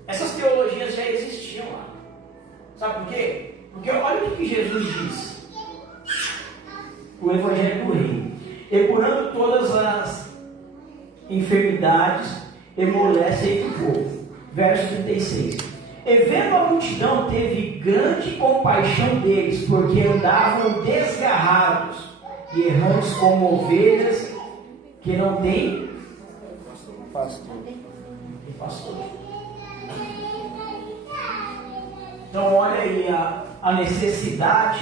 essas teologias já existiam lá. Sabe por quê? Porque olha o que Jesus diz. O evangelho do reino. E curando todas as enfermidades, emolece entre o povo. Verso 36. E vendo a multidão, teve grande compaixão deles, porque andavam desgarrados e errantes como ovelhas que não têm pastor. Então olha aí a necessidade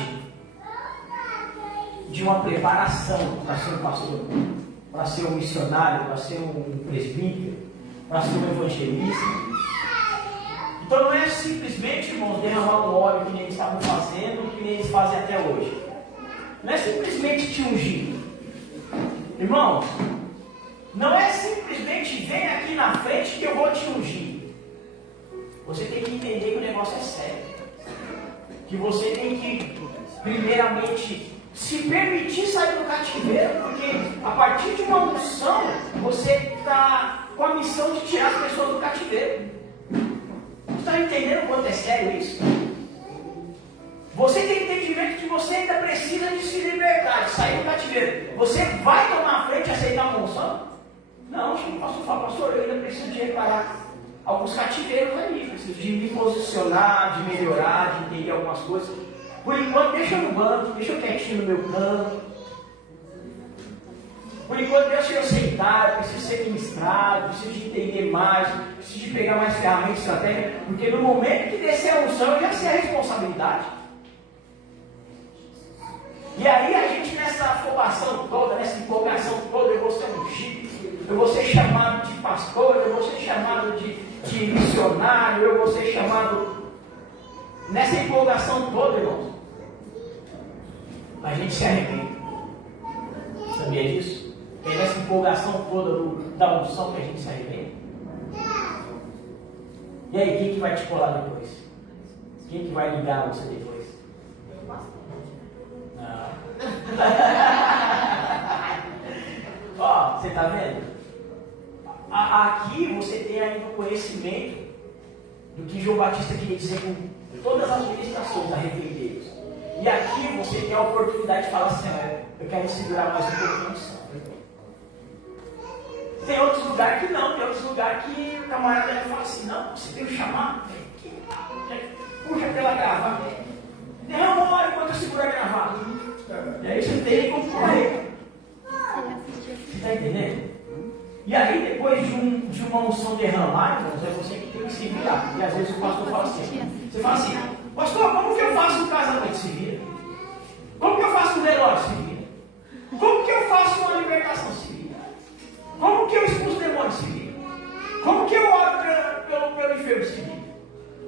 de uma preparação para ser um pastor, para ser um missionário, para ser um presbítero, para ser um evangelista. Então não é simplesmente, irmãos, derramar um óleo que nem eles estavam fazendo, que nem eles fazem até hoje. Não é simplesmente te ungir. Irmão, não é simplesmente vem aqui na frente que eu vou te ungir. Você tem que entender que o negócio é sério. Que você tem que, primeiramente, se permitir sair do cativeiro, porque a partir de uma unção, você está com a missão de tirar as pessoas do cativeiro. Você está entendendo o quanto é sério isso? Você tem entendimento que você ainda precisa de se libertar, de sair do cativeiro. Você vai tomar a frente e aceitar uma unção? Não, o pastor fala, pastor, eu ainda preciso de reparar alguns cativeiros ali, preciso de me posicionar, de melhorar, de entender algumas coisas. Por enquanto, deixa eu no banco, deixa eu quietinho no meu canto. Por enquanto, deixa eu sentar, eu preciso ser ministrado, preciso de entender mais, preciso de pegar mais ferramentas de estratégia, porque no momento que descer a unção, eu já sei a responsabilidade. E aí a gente nessa afobação toda, nessa empolgação toda, eu vou ser ungido, eu vou ser chamado de pastor, eu vou ser chamado de missionário, eu vou ser chamado nessa empolgação toda, irmãos. A gente se arrepende. Sabia disso? É nessa empolgação toda da unção que a gente se arrepende. E aí, quem que vai te colar depois? Quem que vai ligar você depois? Não. Ó, você está vendo? Aqui você tem ainda o conhecimento do que João Batista queria dizer com todas as ministrações a respeito deles. E aqui você tem a oportunidade de falar assim, eu quero segurar mais um pouquinho de santo. Tem outros lugares que não, tem outros lugares que o camarada fala assim, não, você tem que chamar, puxa pela gravata, derrama uma hora enquanto eu seguro a gravata. E aí você tem como correr. Você está entendendo? E aí depois de uma unção derramar, irmãos, é você que tem que se virar. E às vezes o pastor fala assim, você fala assim, pastor, como que eu faço um casamento? Se vira. Como que eu faço um velório? Se vira. Como que eu faço uma libertação? Se vira. Como que eu expulso demônios? Se vira. Como que eu oro pelo enfermo? Se vira.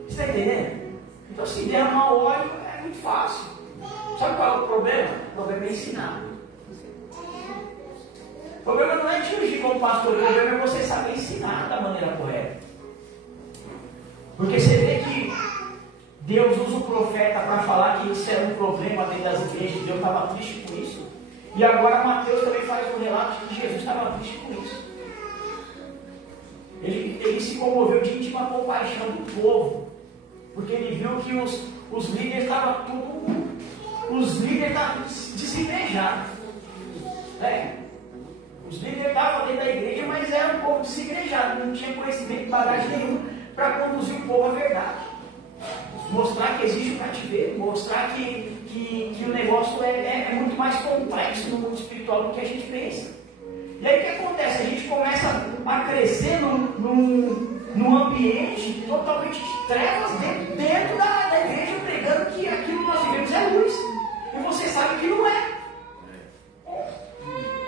Você está entendendo? Então assim, derramar o óleo é muito fácil. Sabe qual é o problema? O problema é ensinar. O problema não é te ungir como pastor, o problema é você saber ensinar da maneira correta. Porque você vê que Deus usa o profeta para falar que isso era um problema dentro das igrejas, Deus estava triste com isso. E agora Mateus também faz um relato de que Jesus estava triste com isso. Ele se comoveu de íntima compaixão do povo, porque ele viu que os líderes estavam tudo, desigrejados. Os líderes estavam dentro da igreja, mas era um povo desigrejado, não tinha conhecimento, bagagem nenhum para conduzir o povo à verdade. Mostrar que existe um cativeiro, mostrar que o negócio é muito mais complexo no mundo espiritual do que a gente pensa. E aí o que acontece? A gente começa a crescer num ambiente totalmente de trevas dentro da igreja, pregando que aquilo que nós vivemos é luz. E você sabe que não é.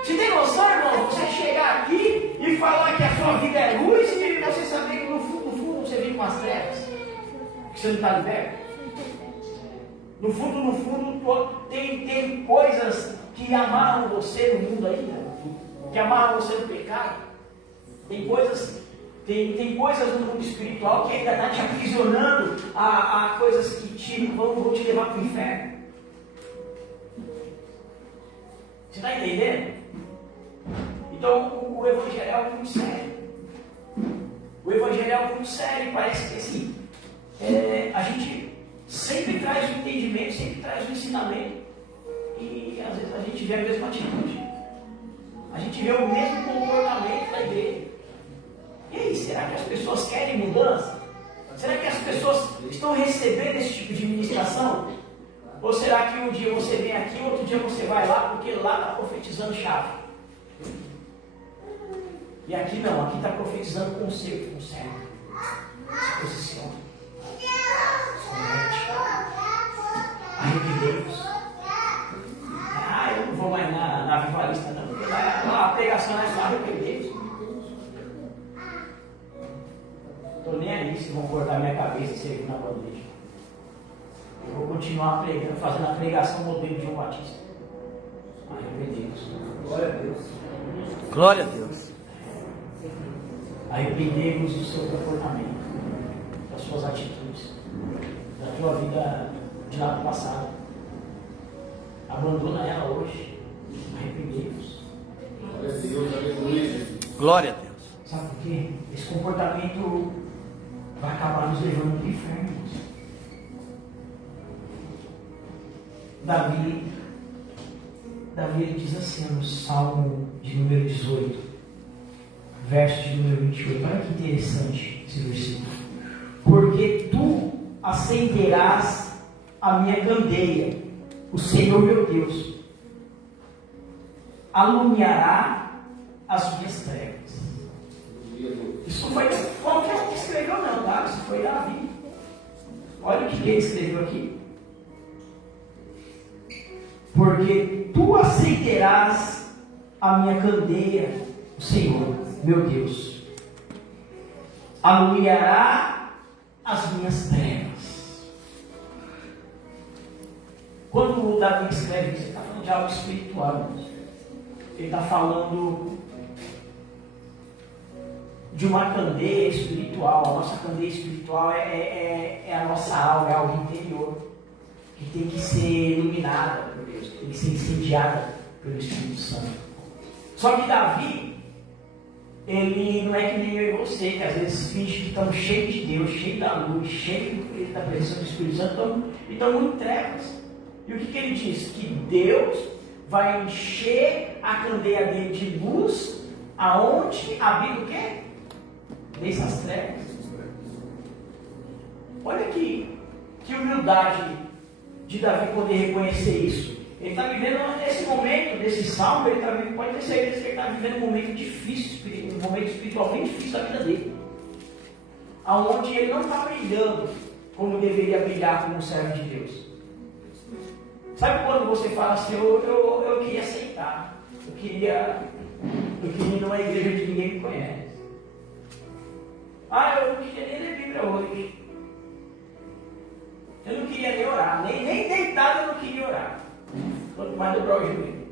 Você tem noção, irmão? Você chegar aqui e falar que a sua vida é luz e você saber que no fundo você vive com as trevas. Que você não está liberto. No fundo, tem coisas que amarram você no mundo ainda. Que amarram você no pecado. Tem coisas no mundo espiritual que ainda está te aprisionando a coisas que vão te levar para o inferno. Você está entendendo? Então o Evangelho é algo muito sério. O Evangelho é algo muito sério. Parece que assim, a gente sempre traz o entendimento, sempre traz o ensinamento. E às vezes a gente vê a mesma atitude. A gente vê o mesmo comportamento da igreja. E aí, será que as pessoas querem mudança? Será que as pessoas estão recebendo esse tipo de ministração? Ou será que um dia você vem aqui, outro dia você vai lá, porque lá está profetizando chave? E aqui não, aqui está profetizando conserto, conserto. Se posiciona. Se arrependei-vos. Eu não vou mais na vivarista não, porque lá a pregação é só arrependei-vos. Estou nem aí se vão cortar minha cabeça e servir na bandeja. Eu vou continuar pregando, fazendo a pregação modelo de João Batista. Arrependei-vos. Glória a Deus. Glória a Deus. Arrependei-vos do seu comportamento, das suas atitudes, da tua vida de lá do passado. Abandona ela hoje. Arrependei-vos. Glória a Deus, aleluia. Glória a Deus. Sabe por quê? Esse comportamento vai acabar nos levando para o inferno. Davi ele diz assim no Salmo de número 18, verso de número 28. Olha que interessante esse versículo. Porque tu acenderás a minha candeia, o Senhor meu Deus alumiará as minhas trevas. Isso não foi qualquer um que escreveu não, tá? Isso foi Davi. Olha o que ele escreveu aqui. Porque tu acenderás a minha candeia, o Senhor, meu Deus, alumiará as minhas trevas. Quando o Davi escreve isso, ele está falando de algo espiritual. Ele está falando de uma candeia espiritual. A nossa candeia espiritual é a nossa alma, é algo interior, que tem que ser iluminada por Deus, tem que ser incendiada pelo Espírito Santo. Só que Davi, ele não é que nem eu e você, que às vezes finge que estamos cheios de Deus, cheios da luz, cheios da presença do Espírito Santo, e estamos em trevas. E o que ele diz? Que Deus vai encher a candeia dele de luz, aonde habita o quê? Dessas trevas. Olha que humildade de Davi poder reconhecer isso. Ele está vivendo nesse momento, nesse salmo, pode ter certeza que ele está vivendo um momento difícil, um momento espiritual bem difícil da vida dele. Aonde ele não está brilhando como deveria brilhar como servo de Deus. Sabe quando você fala assim, eu queria aceitar, eu queria ir numa igreja que ninguém me conhece. Eu não queria nem ler Bíblia hoje. Eu não queria nem orar, nem deitado eu não queria orar. Quanto mais dobrar o joelho.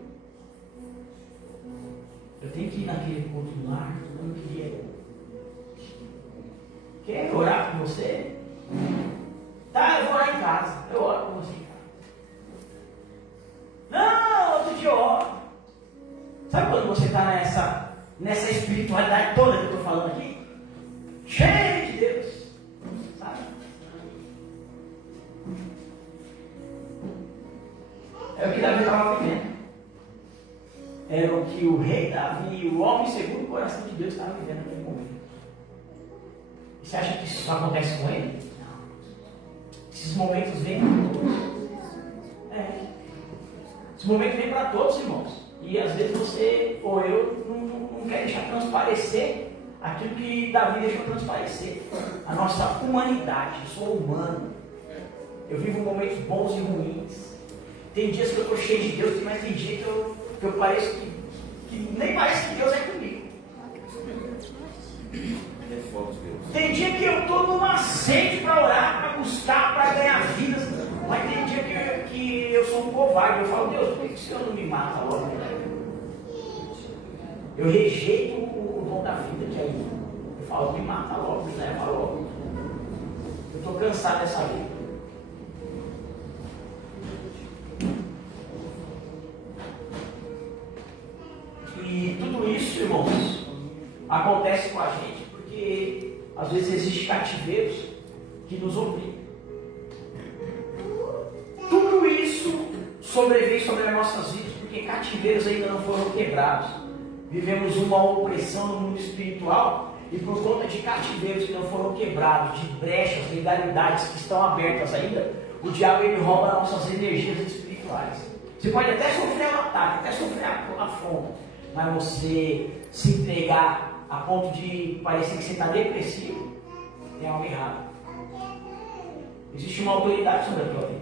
Eu tenho que ir naquele culto lá, eu não queria. Quer orar com você? Tá, eu vou orar em casa. Eu oro com você em casa. Não, outro dia eu oro. Sabe quando você está nessa espiritualidade toda que eu estou falando aqui? Cheio de Deus. Sabe? É o que Davi estava vivendo. Era o que o rei Davi, o homem segundo o coração de Deus, estava vivendo naquele momento. E você acha que isso só acontece com ele? Não. Esses momentos vêm para todos. Esses momentos vêm para todos, irmãos. E às vezes você ou eu não quer deixar transparecer aquilo que Davi deixou transparecer. A nossa humanidade. Eu sou humano. Eu vivo momentos bons e ruins. Tem dias que eu estou cheio de Deus, mas tem dias que eu pareço que nem parece que Deus é comigo. Tem dia que eu estou numa sede para orar, para buscar, para ganhar vidas. Mas tem dia que eu sou um covarde. Eu falo, Deus, por que o Senhor não me mata logo? Eu rejeito o dom da vida que é aí. Eu falo, me mata logo, me leva logo. Eu estou cansado dessa vida. E tudo isso, irmãos, acontece com a gente porque às vezes existem cativeiros que nos obrigam. Tudo isso sobreveio sobre as nossas vidas porque cativeiros ainda não foram quebrados. Vivemos uma opressão no mundo espiritual e por conta de cativeiros que não foram quebrados, de brechas, legalidades que estão abertas ainda, o diabo ele rouba nossas energias espirituais. Você pode até sofrer um ataque, até sofrer a afronta, mas você se entregar a ponto de parecer que você está depressivo, tem algo errado. Existe uma autoridade sobre a tua vida.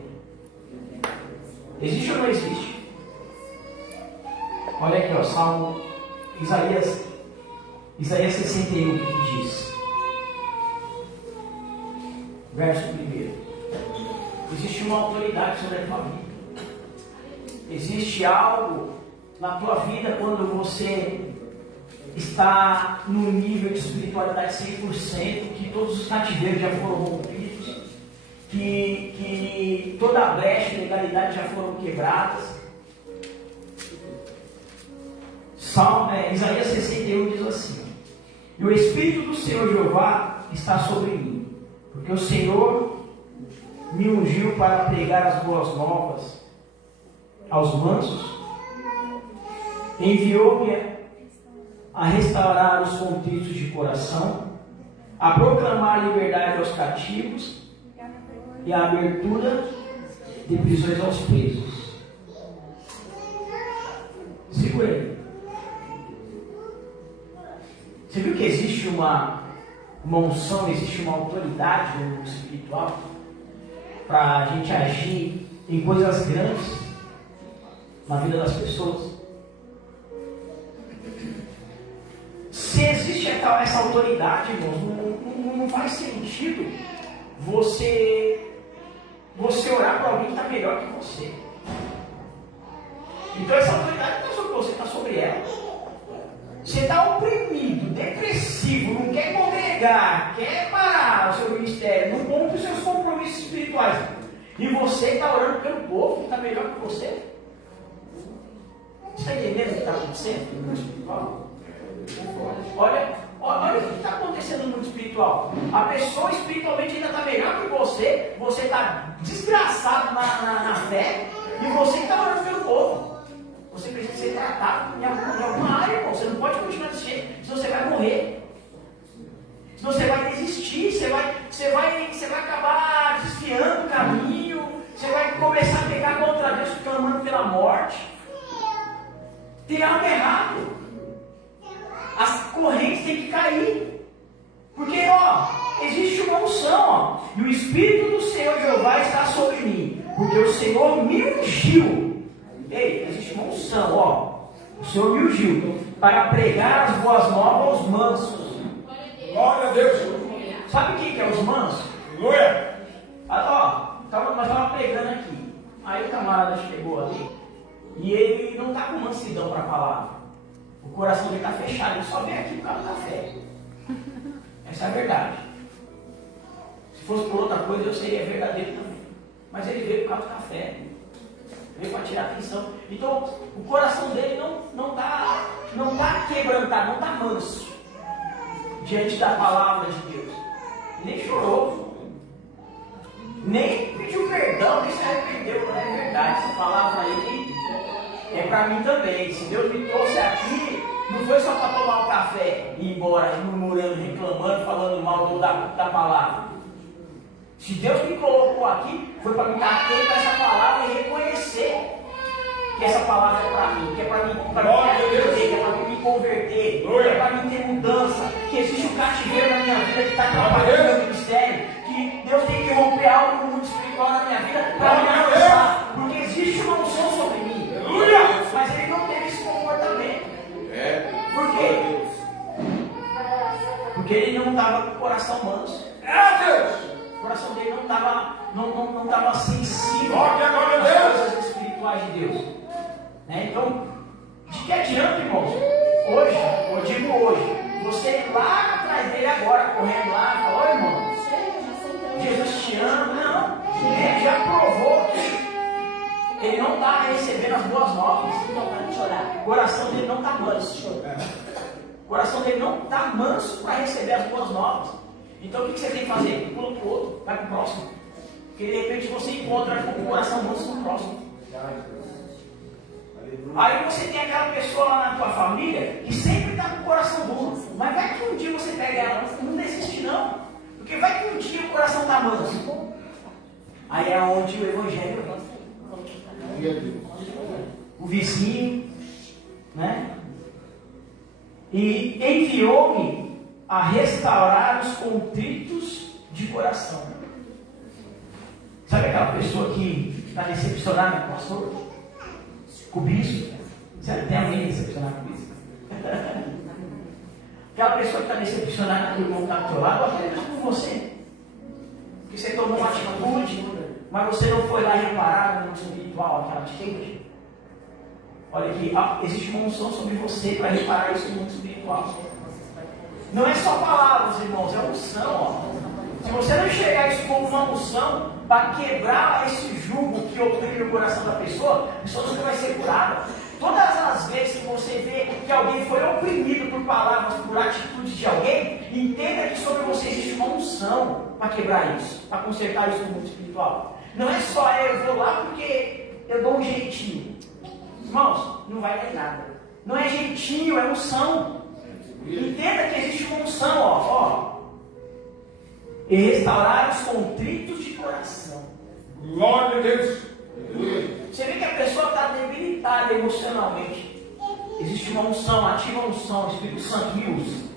Existe ou não existe? Olha aqui, ó, Salmo Isaías 61, que diz, verso 1. Existe uma autoridade sobre a tua vida. Existe algo na tua vida quando você está no nível de espiritualidade 100%, que todos os cativeiros já foram rompidos, que toda a brecha e legalidade já foram quebradas. Isaías 61 diz assim: e o Espírito do Senhor Jeová está sobre mim, porque o Senhor me ungiu para pregar as boas novas aos mansos, enviou-me a restaurar os contritos de coração, a proclamar a liberdade aos cativos e a abertura de prisões aos presos. Segura aí. Você viu que existe uma unção, existe uma autoridade no mundo espiritual para a gente agir em coisas grandes na vida das pessoas? Se existe essa autoridade, irmãos, não faz sentido você orar para alguém que está melhor que você. Então essa autoridade não está sobre você, está sobre ela. Você está oprimido, depressivo, não quer congregar, quer parar o seu ministério, não cumpre os seus compromissos espirituais. E você está orando pelo povo que está melhor que você. Você está entendendo o que está acontecendo no mundo espiritual? Olha o que está acontecendo no mundo espiritual. A pessoa espiritualmente ainda está melhor que você está desgraçado na fé, e você está orando pelo povo. Você precisa ser tratado em alguma área, irmão. Você não pode continuar desse jeito, senão você vai morrer. Senão você vai desistir, você vai acabar desviando o caminho, você vai começar a pegar contra Deus, clamando pela morte. Tem algo errado. As correntes têm que cair. Porque, existe uma unção, e o Espírito do Senhor Jeová está sobre mim, porque o Senhor me ungiu. Ei, existe uma unção, o Senhor me ungiu para pregar as boas novas aos mansos. Glória a Deus. Sabe quem que é os mansos? Glória. Nós estávamos pregando aqui. Aí o camarada chegou ali e ele não está com mansidão para a palavra. O coração dele está fechado, ele só vem aqui por causa da fé. Essa é a verdade. Se fosse por outra coisa, eu seria verdadeiro também. Mas ele veio por causa da fé. Veio para tirar atenção. Então, o coração dele não está quebrantado, não está manso diante da palavra de Deus. Nem chorou, nem pediu perdão, nem se arrependeu. Não é verdade, essa palavra aí é para mim também. Se Deus me trouxe aqui, não foi só para tomar um café e ir embora, murmurando, reclamando, falando mal da palavra. Se Deus me colocou aqui, foi para me dar atento a essa palavra e reconhecer que essa palavra é para mim, que é para mim arrepender, que é para mim me converter, que é para mim ter mudança, que existe um cativeiro na minha vida que está atrapalhando o meu ministério, que Deus tem que romper algo no mundo espiritual na minha vida para me avançar, porque existe uma unção sobre mim. Mas ele não teve esse comportamento. Por quê? Porque ele não estava com o coração manso. O coração dele não estava sensível às coisas espirituais de Deus. Né? Então, de que adianta, irmãos? Hoje, eu digo hoje, você ir lá atrás dele agora, correndo lá e falar: ô irmão, Jesus te ama. Não, ele já provou que ele não está recebendo as boas novas. O coração dele não está manso. O coração dele não está manso para receber as boas novas. Então o que você tem que fazer? Pula para o outro, vai para o próximo. Porque de repente você encontra com o coração manso no próximo. Aí você tem aquela pessoa lá na tua família que sempre está com o coração duro. Mas vai que um dia você pega ela, não desiste não. Porque vai que um dia o coração está manso. Aí é onde o evangelho vem. O vizinho, né? E enviou-me a restaurar os contritos de coração. Sabe aquela pessoa que está decepcionada com o pastor? Com o bispo? Sério, tem alguém decepcionado com o bispo? Aquela pessoa que está decepcionada com o irmão que está do teu lado, ou até mesmo com você. Que você tomou uma atitude, mas você não foi lá reparar no mundo espiritual aquela atitude. Olha aqui, existe uma unção sobre você para reparar isso no mundo espiritual. Não é só palavras, irmãos, é unção. Ó. Se você não enxergar isso como uma unção para quebrar esse jugo que oprime no coração da pessoa, a pessoa nunca vai ser curada. Todas as vezes que você vê que alguém foi oprimido por palavras, por atitudes de alguém, entenda que sobre você existe uma unção para quebrar isso, para consertar isso no mundo espiritual. Não é só eu vou lá porque eu dou um jeitinho. Irmãos, não vai dar em nada. Não é jeitinho, é unção. Entenda que existe uma unção, ó. E restaurar os contritos de coração. Glória a Deus. Você vê que a pessoa está debilitada emocionalmente. Existe uma unção, ativa a unção, o Espírito Santo me usa.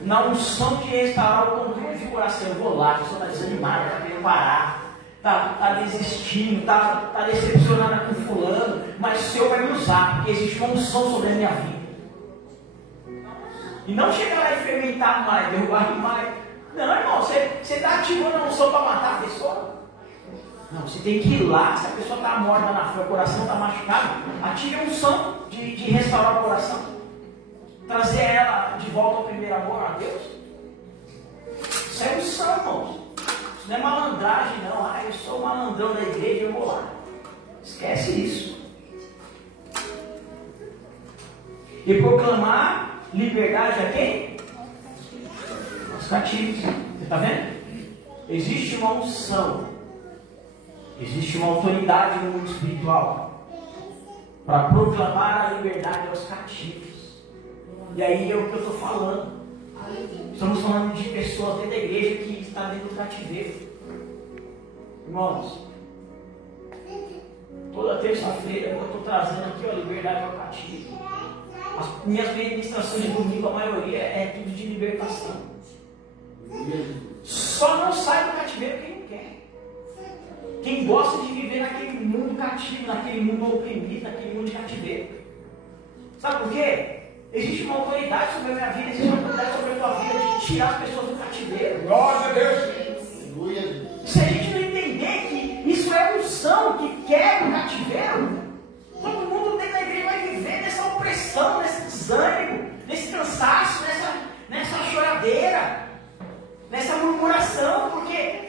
Na unção de restaurar o contrito de coração. Eu vou lá, a pessoa está desanimada, está querendo parar. Está desistindo, está decepcionada com fulano, mas o Senhor vai me usar, porque existe uma unção sobre a minha vida. E não chegar lá e fermentar mais, derrubar mais. Não, irmão, você está ativando a unção para matar a pessoa? Não, você tem que ir lá, se a pessoa está morta na fé, o coração está machucado, ative a unção de restaurar o coração. Trazer ela de volta ao primeiro amor a Deus. Isso é unção, irmãos. Isso não é malandragem, não. Eu sou malandrão da igreja, eu vou lá. Esquece isso. E proclamar liberdade a quem? Aos cativos. Você está vendo? Existe uma unção. Existe uma autoridade no mundo espiritual para proclamar a liberdade aos cativos. E aí é o que eu estou falando. Estamos falando de pessoas dentro da igreja que estão dentro do cativeiro. Irmãos, toda terça-feira eu estou trazendo aqui a liberdade ao cativo. As minhas ministrações de domingo, a maioria é tudo de libertação. Só não sai do cativeiro quem não quer. Quem gosta de viver naquele mundo cativo, naquele mundo oprimido, naquele mundo de cativeiro. Sabe por quê? Existe uma autoridade sobre a minha vida, existe uma autoridade sobre a tua vida de tirar as pessoas do cativeiro. Glória a Deus. Se a gente não entender que isso é unção que quebra o cativeiro, todo mundo dentro da igreja vai viver nessa opressão, nesse desânimo, nesse cansaço, nessa choradeira, nessa murmuração, porque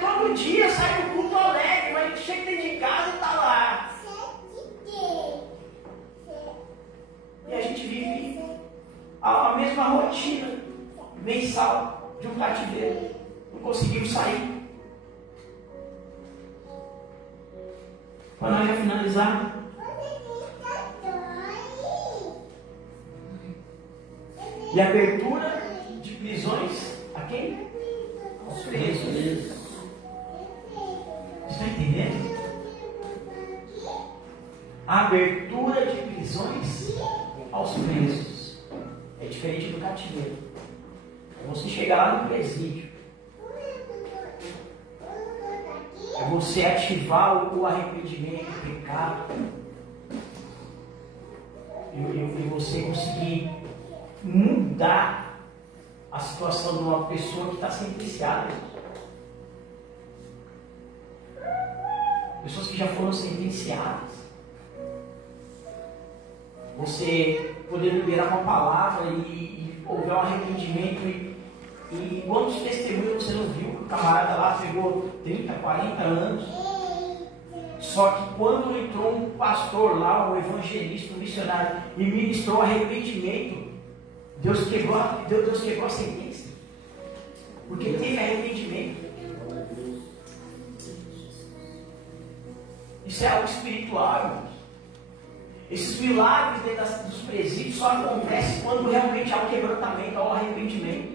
todo dia sai um culto alegre, mas a gente chega dentro de casa e está lá. E a gente vive a mesma rotina mensal de um cativeiro. Não conseguimos sair. Para nós já finalizar. E abertura de prisões a quem? Aos presos. abertura de prisões aos presos. É diferente do cativeiro. É você chegar lá no presídio. É você ativar o arrependimento, o pecado. E você conseguir mudar a situação de uma pessoa que está sentenciada. Pessoas que já foram sentenciadas. Você poder liberar uma palavra e houver um arrependimento. E quantos testemunhos você não viu? O camarada lá pegou 30, 40 anos. Só que quando entrou um pastor lá, um evangelista, um missionário, e ministrou arrependimento, Deus quebrou a sentença. Porque teve arrependimento. Isso é algo espiritual, irmãos. Esses milagres dentro dos presídios só acontecem quando realmente há um quebrantamento, há um arrependimento.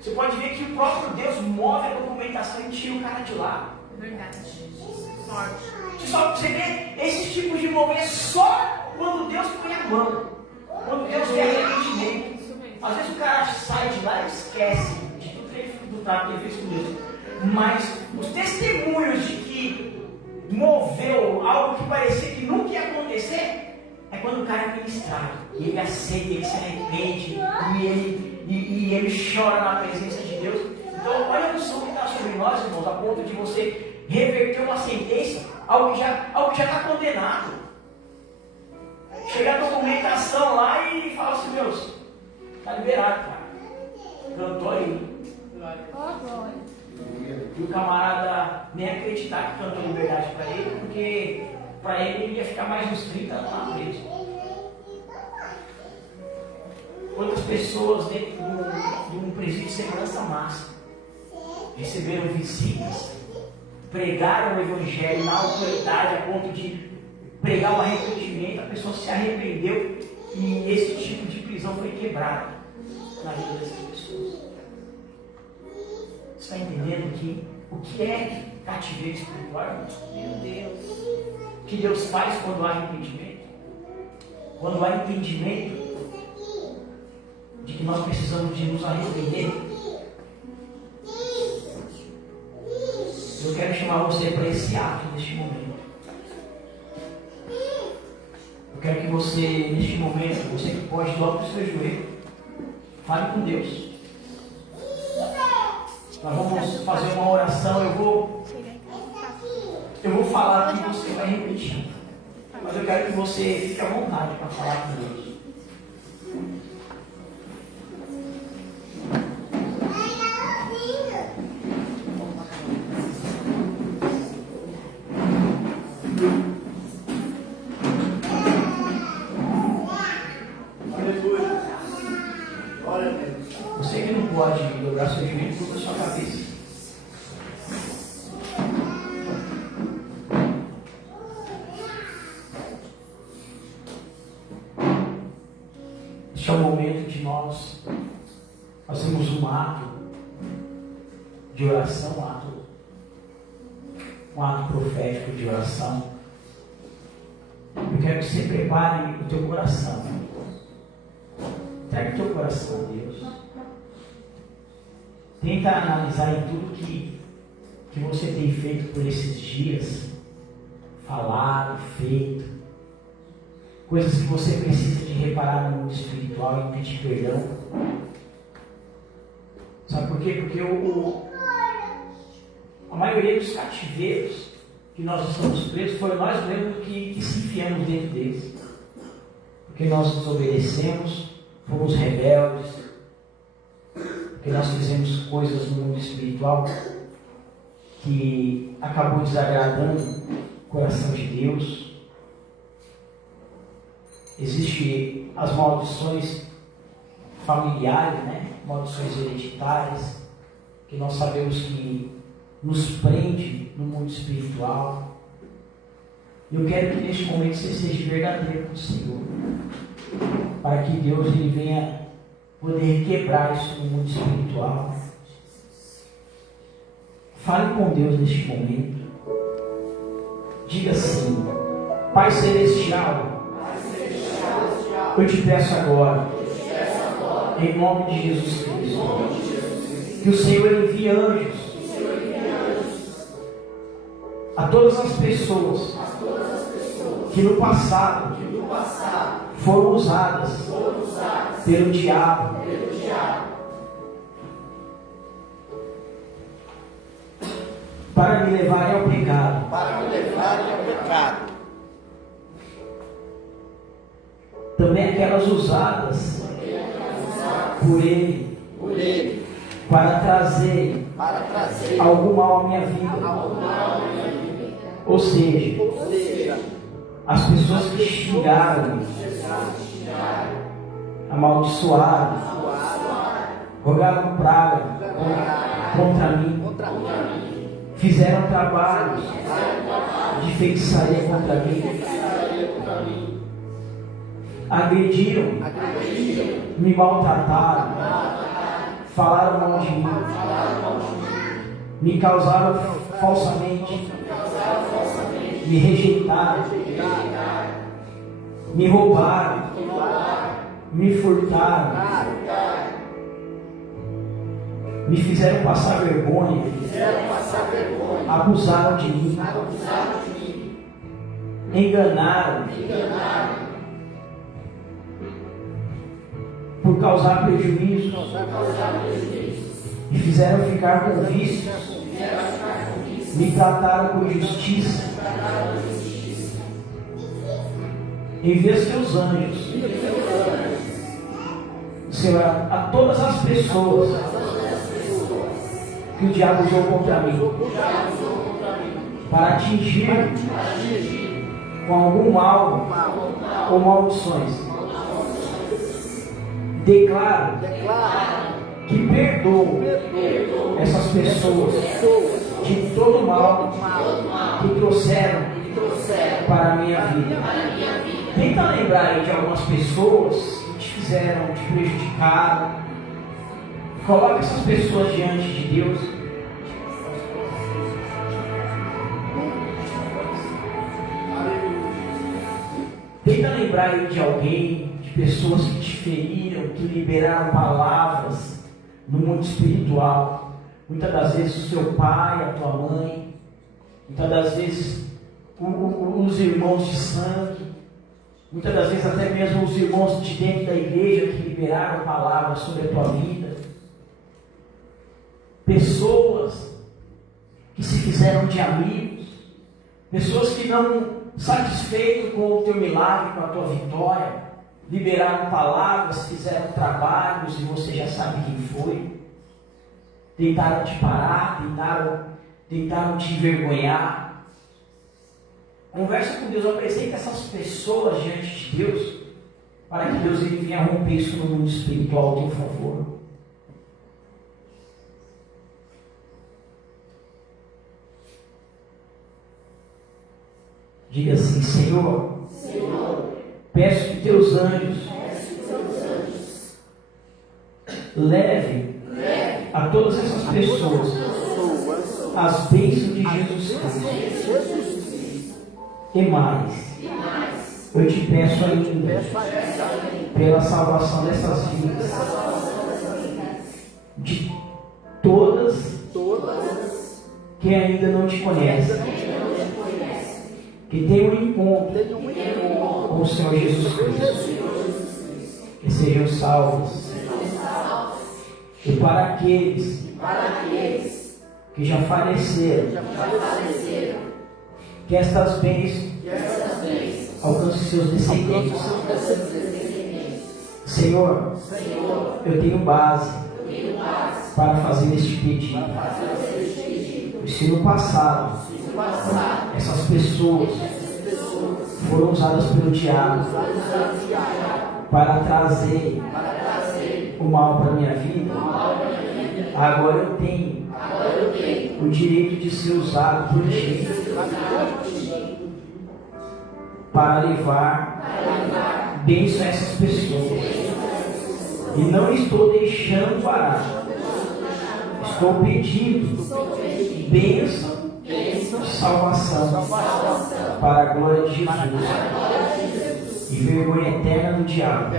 Você pode ver que o próprio Deus move a documentação e tira o cara de lá. Verdade. Forte. Só você vê esses tipos de movimento só quando Deus põe a mão. Quando Deus quer arrependimento. Às vezes o cara sai de lá e esquece de tudo que ele fez com Deus. Mas os testemunhos de que moveu algo que parecia que nunca ia acontecer é quando o cara é ministrado. E ele aceita, ele se arrepende e ele chora na presença de Deus. Então olha a unção que está sobre nós, irmãos, a ponto de você reverter uma sentença, algo que já está condenado. Chega a documentação lá e fala assim, Deus, está liberado, cara. Cantou aí. Glória. E o camarada nem acreditar que cantou liberdade para ele, porque para ele ia ficar mais uns 30 anos lá preso. Quantas pessoas dentro de um presídio de segurança máxima receberam visitas, pregaram o evangelho na autoridade a ponto de pregar o arrependimento, a pessoa se arrependeu e esse tipo de prisão foi quebrada na vida dessas pessoas. Você está entendendo o que é cativeiro espiritual? Meu Deus. O que Deus faz quando há arrependimento? Quando há entendimento de que nós precisamos de nos arrepender. Eu quero chamar você para esse ato neste momento. Eu quero que você, neste momento, você que pode dobrar o seu joelho, fale com Deus. Nós vamos fazer uma oração. Eu vou falar aqui e você vai repetir. Mas eu quero que você fique à vontade para falar com Deus. Você que não pode dobrar seu joelho, cubra sua cabeça. Este é o momento de nós fazermos um ato de oração, um ato profético de oração. Eu quero que você prepare o teu coração. Entregue o teu coração a Deus. Tenta analisar em tudo que você tem feito por esses dias, falado, feito, coisas que você precisa de reparar no mundo espiritual e pedir perdão. Sabe por quê? Porque a maioria dos cativeiros que nós estamos presos foi nós mesmos que se enfiamos dentro deles. Porque nós desobedecemos, fomos rebeldes, porque nós fizemos coisas no mundo espiritual que acabou desagradando o coração de Deus. Existem as maldições familiares, né? Maldições hereditárias, que nós sabemos que nos prende no mundo espiritual. Eu quero que neste momento você seja verdadeiro com o Senhor, para que Deus ele venha poder quebrar isso no mundo espiritual. Fale com Deus neste momento. Diga assim: Pai Celestial, eu te peço agora, em nome de Jesus Cristo, que o Senhor envie anjos a todas as pessoas que no passado foram usadas pelo diabo para me levarem ao pecado. Também aquelas usadas por Ele para trazer algum mal à minha vida. Ou seja, as pessoas que xingaram, amaldiçoaram, rogaram praga contra mim, fizeram trabalhos de feitiçaria contra mim, agrediram, me maltrataram, falaram mal de mim, me causaram falsamente, me rejeitaram, me roubaram, me furtaram, me fizeram passar vergonha, abusaram de mim, enganaram, por causar prejuízos, me fizeram ficar com vícios, me trataram com injustiça. Envia os teus anjos, Senhor, a todas as pessoas que o diabo usou contra mim, para atingir com algum mal ou maldições. Declaro que perdoo essas pessoas de todo mal que trouxeram para a minha vida. Tenta lembrar aí de algumas pessoas que te fizeram, te prejudicaram. Coloque essas pessoas diante de Deus. Tenta lembrar aí de alguém, de pessoas que te feriram, que liberaram palavras no mundo espiritual. Muitas das vezes o seu pai, a tua mãe, muitas das vezes os irmãos de sangue, muitas das vezes até mesmo os irmãos de dentro da igreja que liberaram palavras sobre a tua vida. Pessoas que se fizeram de amigos, pessoas que não satisfeitos com o teu milagre, com a tua vitória, liberaram palavras, fizeram trabalhos e você já sabe quem foi. Tentaram te parar, tentaram te envergonhar. Conversa com Deus, apresenta essas pessoas diante de Deus, para que Deus ele venha romper isso no mundo espiritual ao teu favor. Diga assim: Senhor, peço que teus anjos levem a todas essas pessoas as bênçãos de Jesus Cristo. E mais, eu te peço ainda, pela salvação dessas vidas, de todas que ainda não te conhecem, que tenham um encontro com o Senhor Jesus Cristo, que sejam salvos. E para aqueles que já faleceram, que estas bênçãos alcancem seus descendentes. Senhor, eu tenho base para fazer este pedido. E se no passado essas pessoas foram usadas pelo diabo para trazer o mal para a minha vida, agora eu tenho o direito de ser usado por ti para levar bênção a essas pessoas. E não estou deixando parar. Estou pedindo bênção salvação para a glória de Jesus e vergonha eterna do diabo.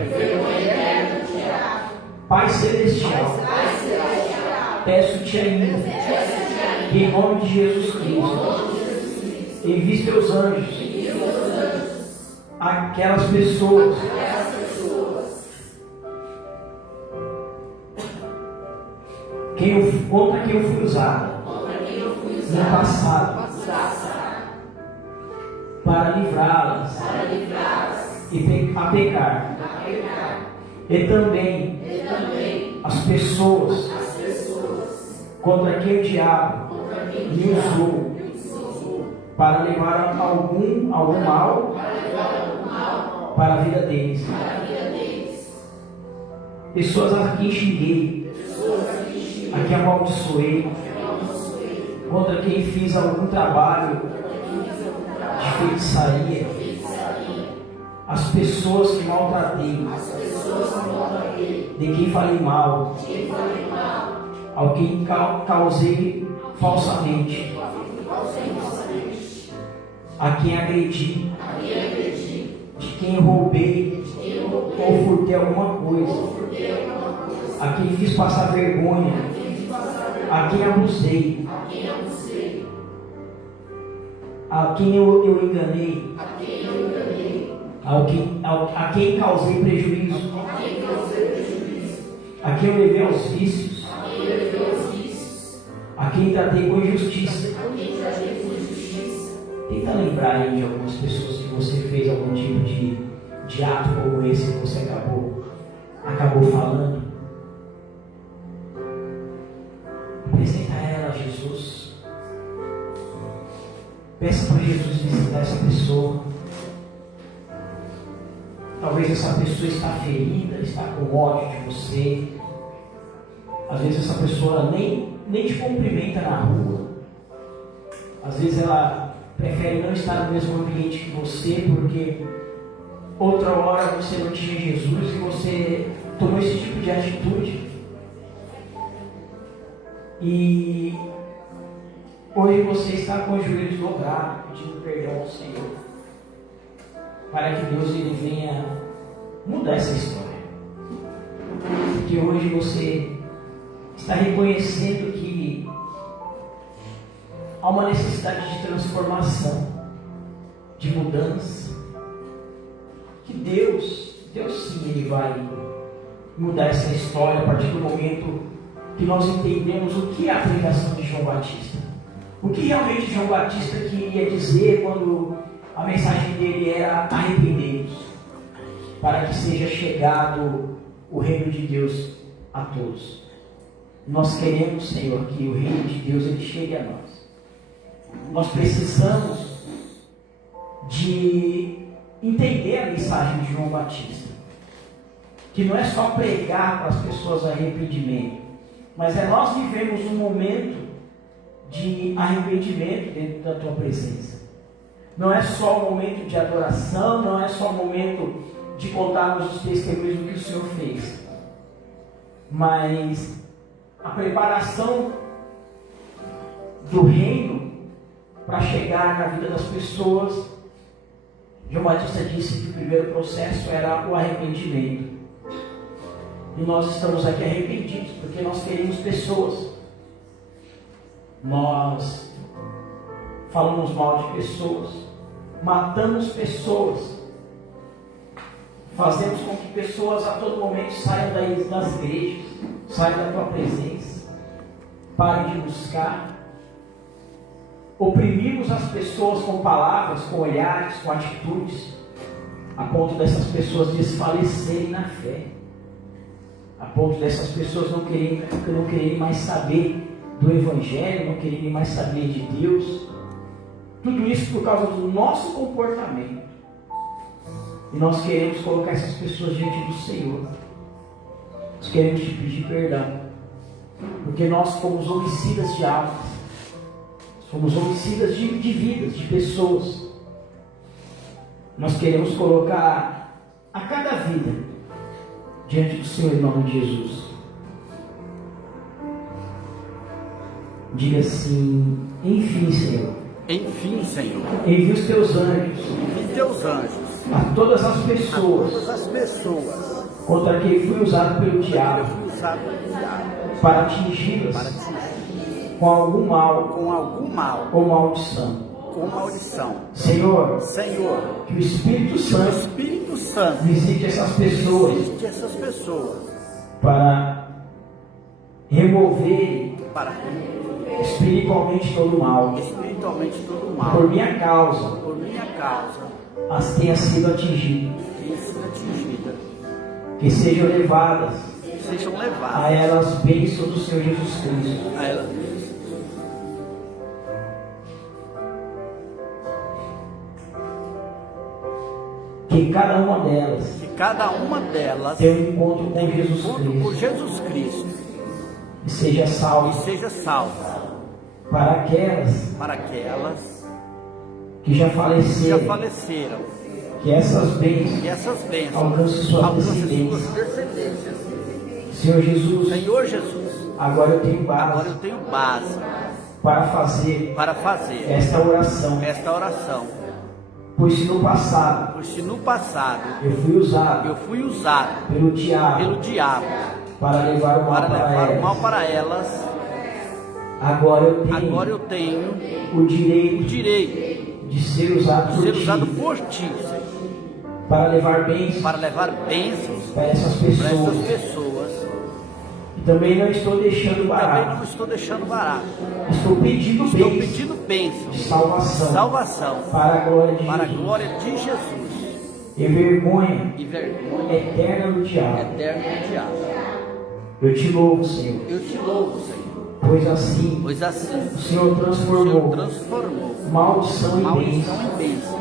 Pai Celestial, peço-te ainda que em nome de Jesus Cristo envie teus anjos àquelas pessoas contra quem eu fui usado no passado para livrá-las a pecar. E também as pessoas contra quem o diabo me usou para levar algum mal para a vida deles. Pessoas a quem xinguei, a quem amaldiçoei, contra quem fiz algum trabalho de feitiçaria, as pessoas que maltratei, de quem falei mal, ao quem causei falsamente, a quem agredi, de quem roubei ou furtei alguma coisa, a quem fiz passar vergonha, a quem abusei, a quem eu enganei, a quem causei prejuízo, a quem eu levei aos vícios, a quem tratei com injustiça. Tenta lembrar aí de algumas pessoas que você fez algum tipo de ato como esse que você acabou falando. Apresenta ela a Jesus. Peça para Jesus visitar essa pessoa. Talvez essa pessoa está ferida, está com ódio de você. Às vezes essa pessoa nem te cumprimenta na rua. Às vezes ela prefere não estar no mesmo ambiente que você porque outra hora você não tinha Jesus e você tomou esse tipo de atitude. E hoje você está com os joelhos dobrados, pedindo perdão ao Senhor, para que Deus ele venha mudar essa história. Porque hoje você está reconhecendo que há uma necessidade de transformação, de mudança, que Deus sim, Ele vai mudar essa história a partir do momento que nós entendemos o que é a pregação de João Batista. O que realmente João Batista queria dizer quando a mensagem dele era arrependei-vos, para que seja chegado o reino de Deus a todos. Nós queremos, Senhor, que o reino de Deus ele chegue a nós. Nós precisamos de entender a mensagem de João Batista, que não é só pregar para as pessoas arrependimento, mas é nós vivemos um momento de arrependimento dentro da tua presença. Não é só um momento de adoração, não é só um momento de contarmos os testemunhos do que o Senhor fez, mas a preparação do reino para chegar na vida das pessoas. João Batista disse que o primeiro processo era o arrependimento. E nós estamos aqui arrependidos porque nós queremos pessoas. Nós falamos mal de pessoas, matamos pessoas, fazemos com que pessoas a todo momento saiam das igrejas, saiam da tua presença, parem de buscar. Oprimimos as pessoas com palavras, com olhares, com atitudes, a ponto dessas pessoas desfalecerem na fé, a ponto dessas pessoas não quererem mais saber do Evangelho, não quererem mais saber de Deus. Tudo isso por causa do nosso comportamento. E nós queremos colocar essas pessoas diante do Senhor. Nós queremos te pedir perdão, porque nós fomos homicidas de almas, fomos homicidas de vidas, de pessoas. Nós queremos colocar a cada vida diante do Senhor em nome de Jesus. Diga assim: enfim, Senhor, Enfim, Senhor, envia os teus anjos e teus anjos, a todas as pessoas todas as pessoas contra quem fui usado pelo eu diabo fui usado pelo diabo para atingi-las para te com algum mal com algum mal, ou maldição. com maldição. Senhor, Senhor, que o Espírito que o Santo Espírito Santo visite essas pessoas visite essas pessoas para remover para espiritualmente todo o mal. espiritualmente todo o Por mal, minha causa, por minha causa, as tenha sido atingidas, tenha sido atingida, que sejam levadas sejam a levadas elas bênçãos do Senhor Jesus Cristo. a ela. Que cada uma delas Que cada uma delas tenha um encontro com tenha Jesus encontro com Cristo Jesus Cristo e seja e salvo. seja salva. Para aquelas Para aquelas que já que já faleceram, faleceram, que essas bênçãos que essas bênçãos alcancem suas alcancem descendências. suas descendências. Senhor Jesus, Senhor Jesus, agora eu tenho agora base eu tenho base para fazer para fazer esta oração, esta oração, pois se no passado pois se no passado eu fui usado eu fui usado pelo diabo pelo diabo para levar o mal para para levar o mal elas, para elas, agora eu tenho agora eu tenho o o direito direito de ser usado de por ser ti usado por ti, Senhor, para levar bênçãos para levar bênçãos para essas para essas pessoas. pessoas. E também não estou deixando Também barato, não estou deixando barato, estou pedindo estou bênçãos pedindo de bênçãos, salvação salvação para a glória de para a Jesus glória de Jesus e vergonha e vergonha eterna do diabo. eterna do diabo. Eu te louvo, Senhor, Eu te louvo, Senhor, pois assim pois assim o Senhor o Senhor transformou transformou maldição em maldição bênção. em bênção.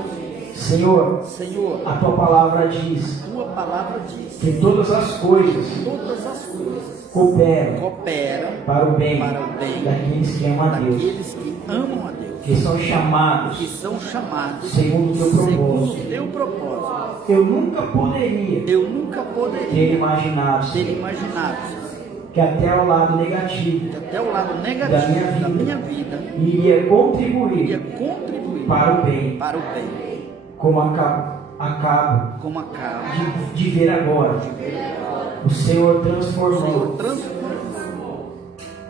Senhor, Senhor, a tua palavra diz tua palavra diz que todas as coisas todas as coisas cooperam cooperam para o bem daqueles que amam a Deus, daqueles que amam a Deus, que são chamados que são chamados segundo o teu segundo propósito. o teu propósito. Eu nunca poderia Eu nunca ter poderia imaginado ter imaginado, Senhor, que até o lado negativo que até o lado negativo da minha vida iria iria contribuir contribuir para o bem, para o bem, como acabo como acaba de ver agora. O Senhor o Senhor transformou transformou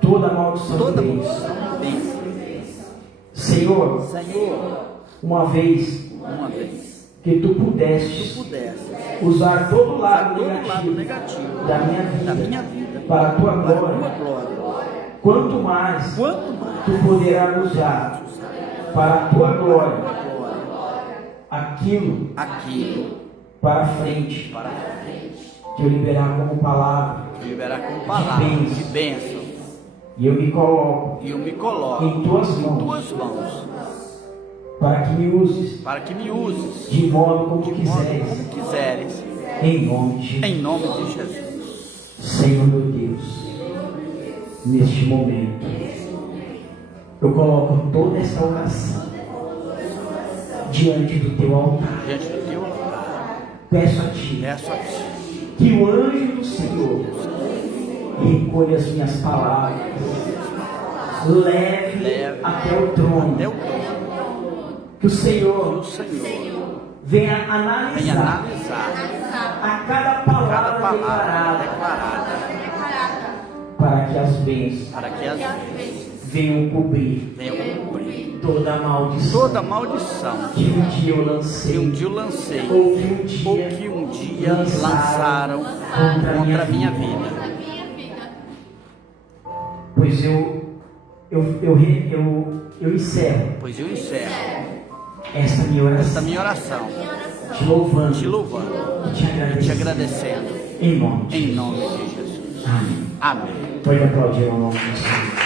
toda a maldição toda em a bênção. maldição em bênção. Senhor, Senhor, uma vez uma vez que tu tu pudestes pudesse usar todo o usar lado todo o lado negativo negativo da da minha minha vida vida para a tua para a tua glória, glória, quanto mais quanto mais tu poderás usar para a tua glória tua glória aquilo aquilo para frente para frente, que eu liberar como palavra, liberar com palavras de bênção, e eu me coloco e eu me coloco em tuas em mãos tuas mãos para que me uses para que me uses de modo como de modo quiseres, como quiseres, em nome de Jesus. em nome de Jesus. Senhor meu Deus, neste momento eu coloco toda essa oração diante do teu altar. Diante do teu altar, Peço a ti peço a ti que o anjo do Senhor recolha as minhas palavras, leve até o trono, até o trono, que o Senhor o Senhor venha venha analisar analisar a cada cada palavra palavra declarada, declarada, para que as bênçãos para que as bênçãos venham cobrir venham cumprir toda a maldição toda a maldição que um dia eu que lancei, um dia eu lancei, ou que um dia lançaram contra a minha vida. Pois eu encerro Pois eu encerro esta minha esta oração, minha oração, te louvando, te louvando e te e te agradecendo, agradecendo, em nome de em Jesus. nome de Jesus. Amém. Amém. Pode aplaudir ao nome do Senhor.